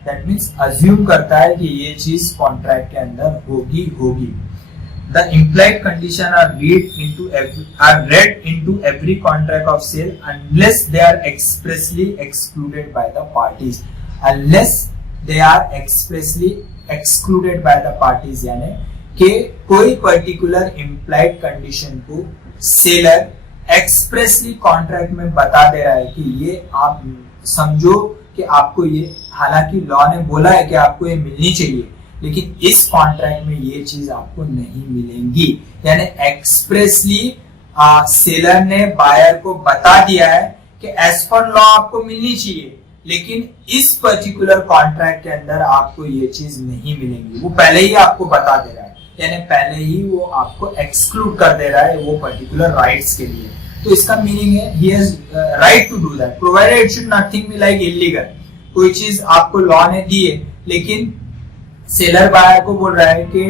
that means assume करता है कि ये चीज contract के अंदर होगी. The implied condition are read into every contract of sale unless they are expressly excluded by the parties. Unless they are expressly excluded by the parties, यानी कि कोई पर्टिकुलर इम्प्लाइड कंडीशन को सेलर एक्सप्रेसली कॉन्ट्रैक्ट में बता दे रहा है कि ये आप समझो कि आपको ये, हालांकि लॉ ने बोला है कि आपको ये मिलनी चाहिए, लेकिन इस कॉन्ट्रैक्ट में ये चीज आपको नहीं मिलेंगी. यानी एक्सप्रेसली सेलर ने बायर को बता दिया है कि एज पर लॉ आपको मिलनी चाहिए, लेकिन इस पर्टिकुलर कॉन्ट्रैक्ट के अंदर आपको ये चीज नहीं मिलेंगी. वो पहले ही आपको बता दे रहा है, यानी पहले ही वो आपको एक्सक्लूड कर दे रहा है वो पर्टिकुलर राइट्स के लिए. तो इसका मीनिंग है he has right to do that provided it should nothing be like illegal. कोई चीज आपको लॉ ने दी है, लेकिन सेलर बायर को बोल रहा है कि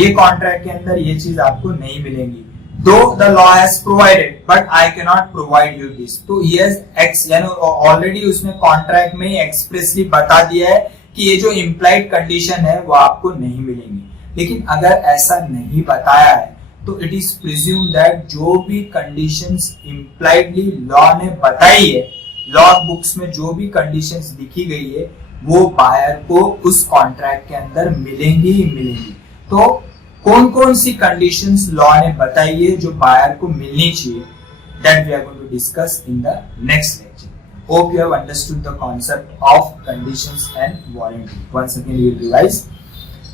ये कॉन्ट्रैक्ट के अंदर ये चीज आपको नहीं मिलेंगी. दो the law has provided but I can not provide you this. तो ही हैज यानी ऑलरेडी उसने कॉन्ट्रैक्ट में ही एक्सप्रेसली बता दिया है कि ये जो इम्प्लाइड कंडीशन है वो आपको नहीं मिलेंगी. लेकिन अगर ऐसा नहीं बताया है तो इट इज प्रिज्यूम दैट जो भी कंडीशंस इम्प्लाइडली लॉ ने बताई है, लॉ बुक्स में जो भी कंडीशंस लिखी गई है, वो बायर को उस कॉन्ट्रैक्ट के अंदर मिलेंगी ही मिलेंगी. तो कौन कौन सी कंडीशंस लॉ ने बताई है जो बायर को मिलनी चाहिए, that we are going to discuss in the next lecture. Hope you have understood the concept of conditions and warranty. Once again we will revise.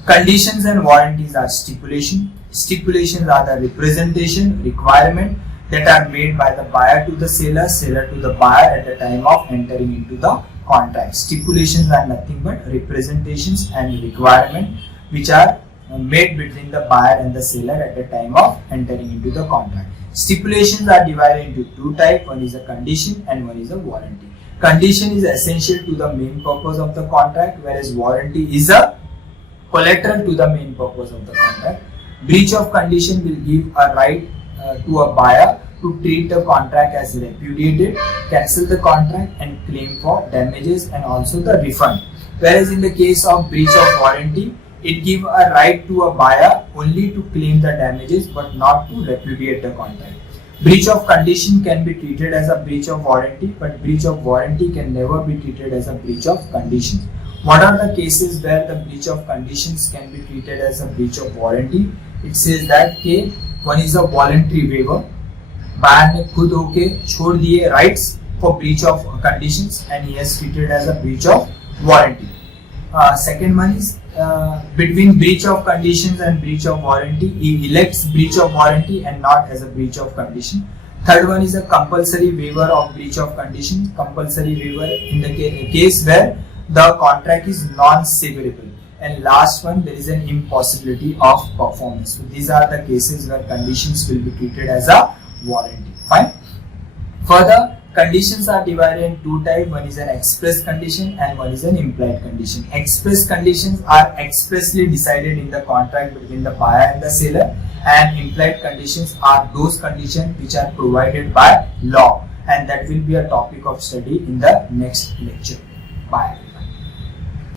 Conditions and warranties are stipulation. Stipulations are the representation, requirement that are made by the buyer to the seller, seller to the buyer at the time of entering into the contract. Stipulations are nothing but representations and requirement which are made between the buyer and the seller at the time of entering into the contract. Stipulations are divided into two types. One is a condition and one is a warranty. Condition is essential to the main purpose of the contract, whereas warranty is a collateral to the main purpose of the contract. Breach of condition will give a right to a buyer to treat the contract as repudiated, cancel the contract and claim for damages and also the refund. Whereas in the case of breach of warranty, it gives a right to a buyer only to claim the damages but not to repudiate the contract. Breach of condition can be treated as a breach of warranty, but breach of warranty can never be treated as a breach of condition. What are the cases where the breach of conditions can be treated as a breach of warranty? It says that one is a voluntary waiver. Buyer ने खुद होके छोड़ दिए rights for breach of conditions and he has treated as a breach of warranty. Second one is between breach of conditions and breach of warranty, he elects breach of warranty and not as a breach of condition. Third one is a compulsory waiver of breach of condition. Compulsory waiver in the case where the contract is non-severable. And last one, there is an impossibility of performance. So these are the cases where conditions will be treated as a warranty. Fine. Further, conditions are divided in two types. One is an express condition and one is an implied condition. Express conditions are expressly decided in the contract between the buyer and the seller, and implied conditions are those conditions which are provided by law, and that will be a topic of study in the next lecture. Bye.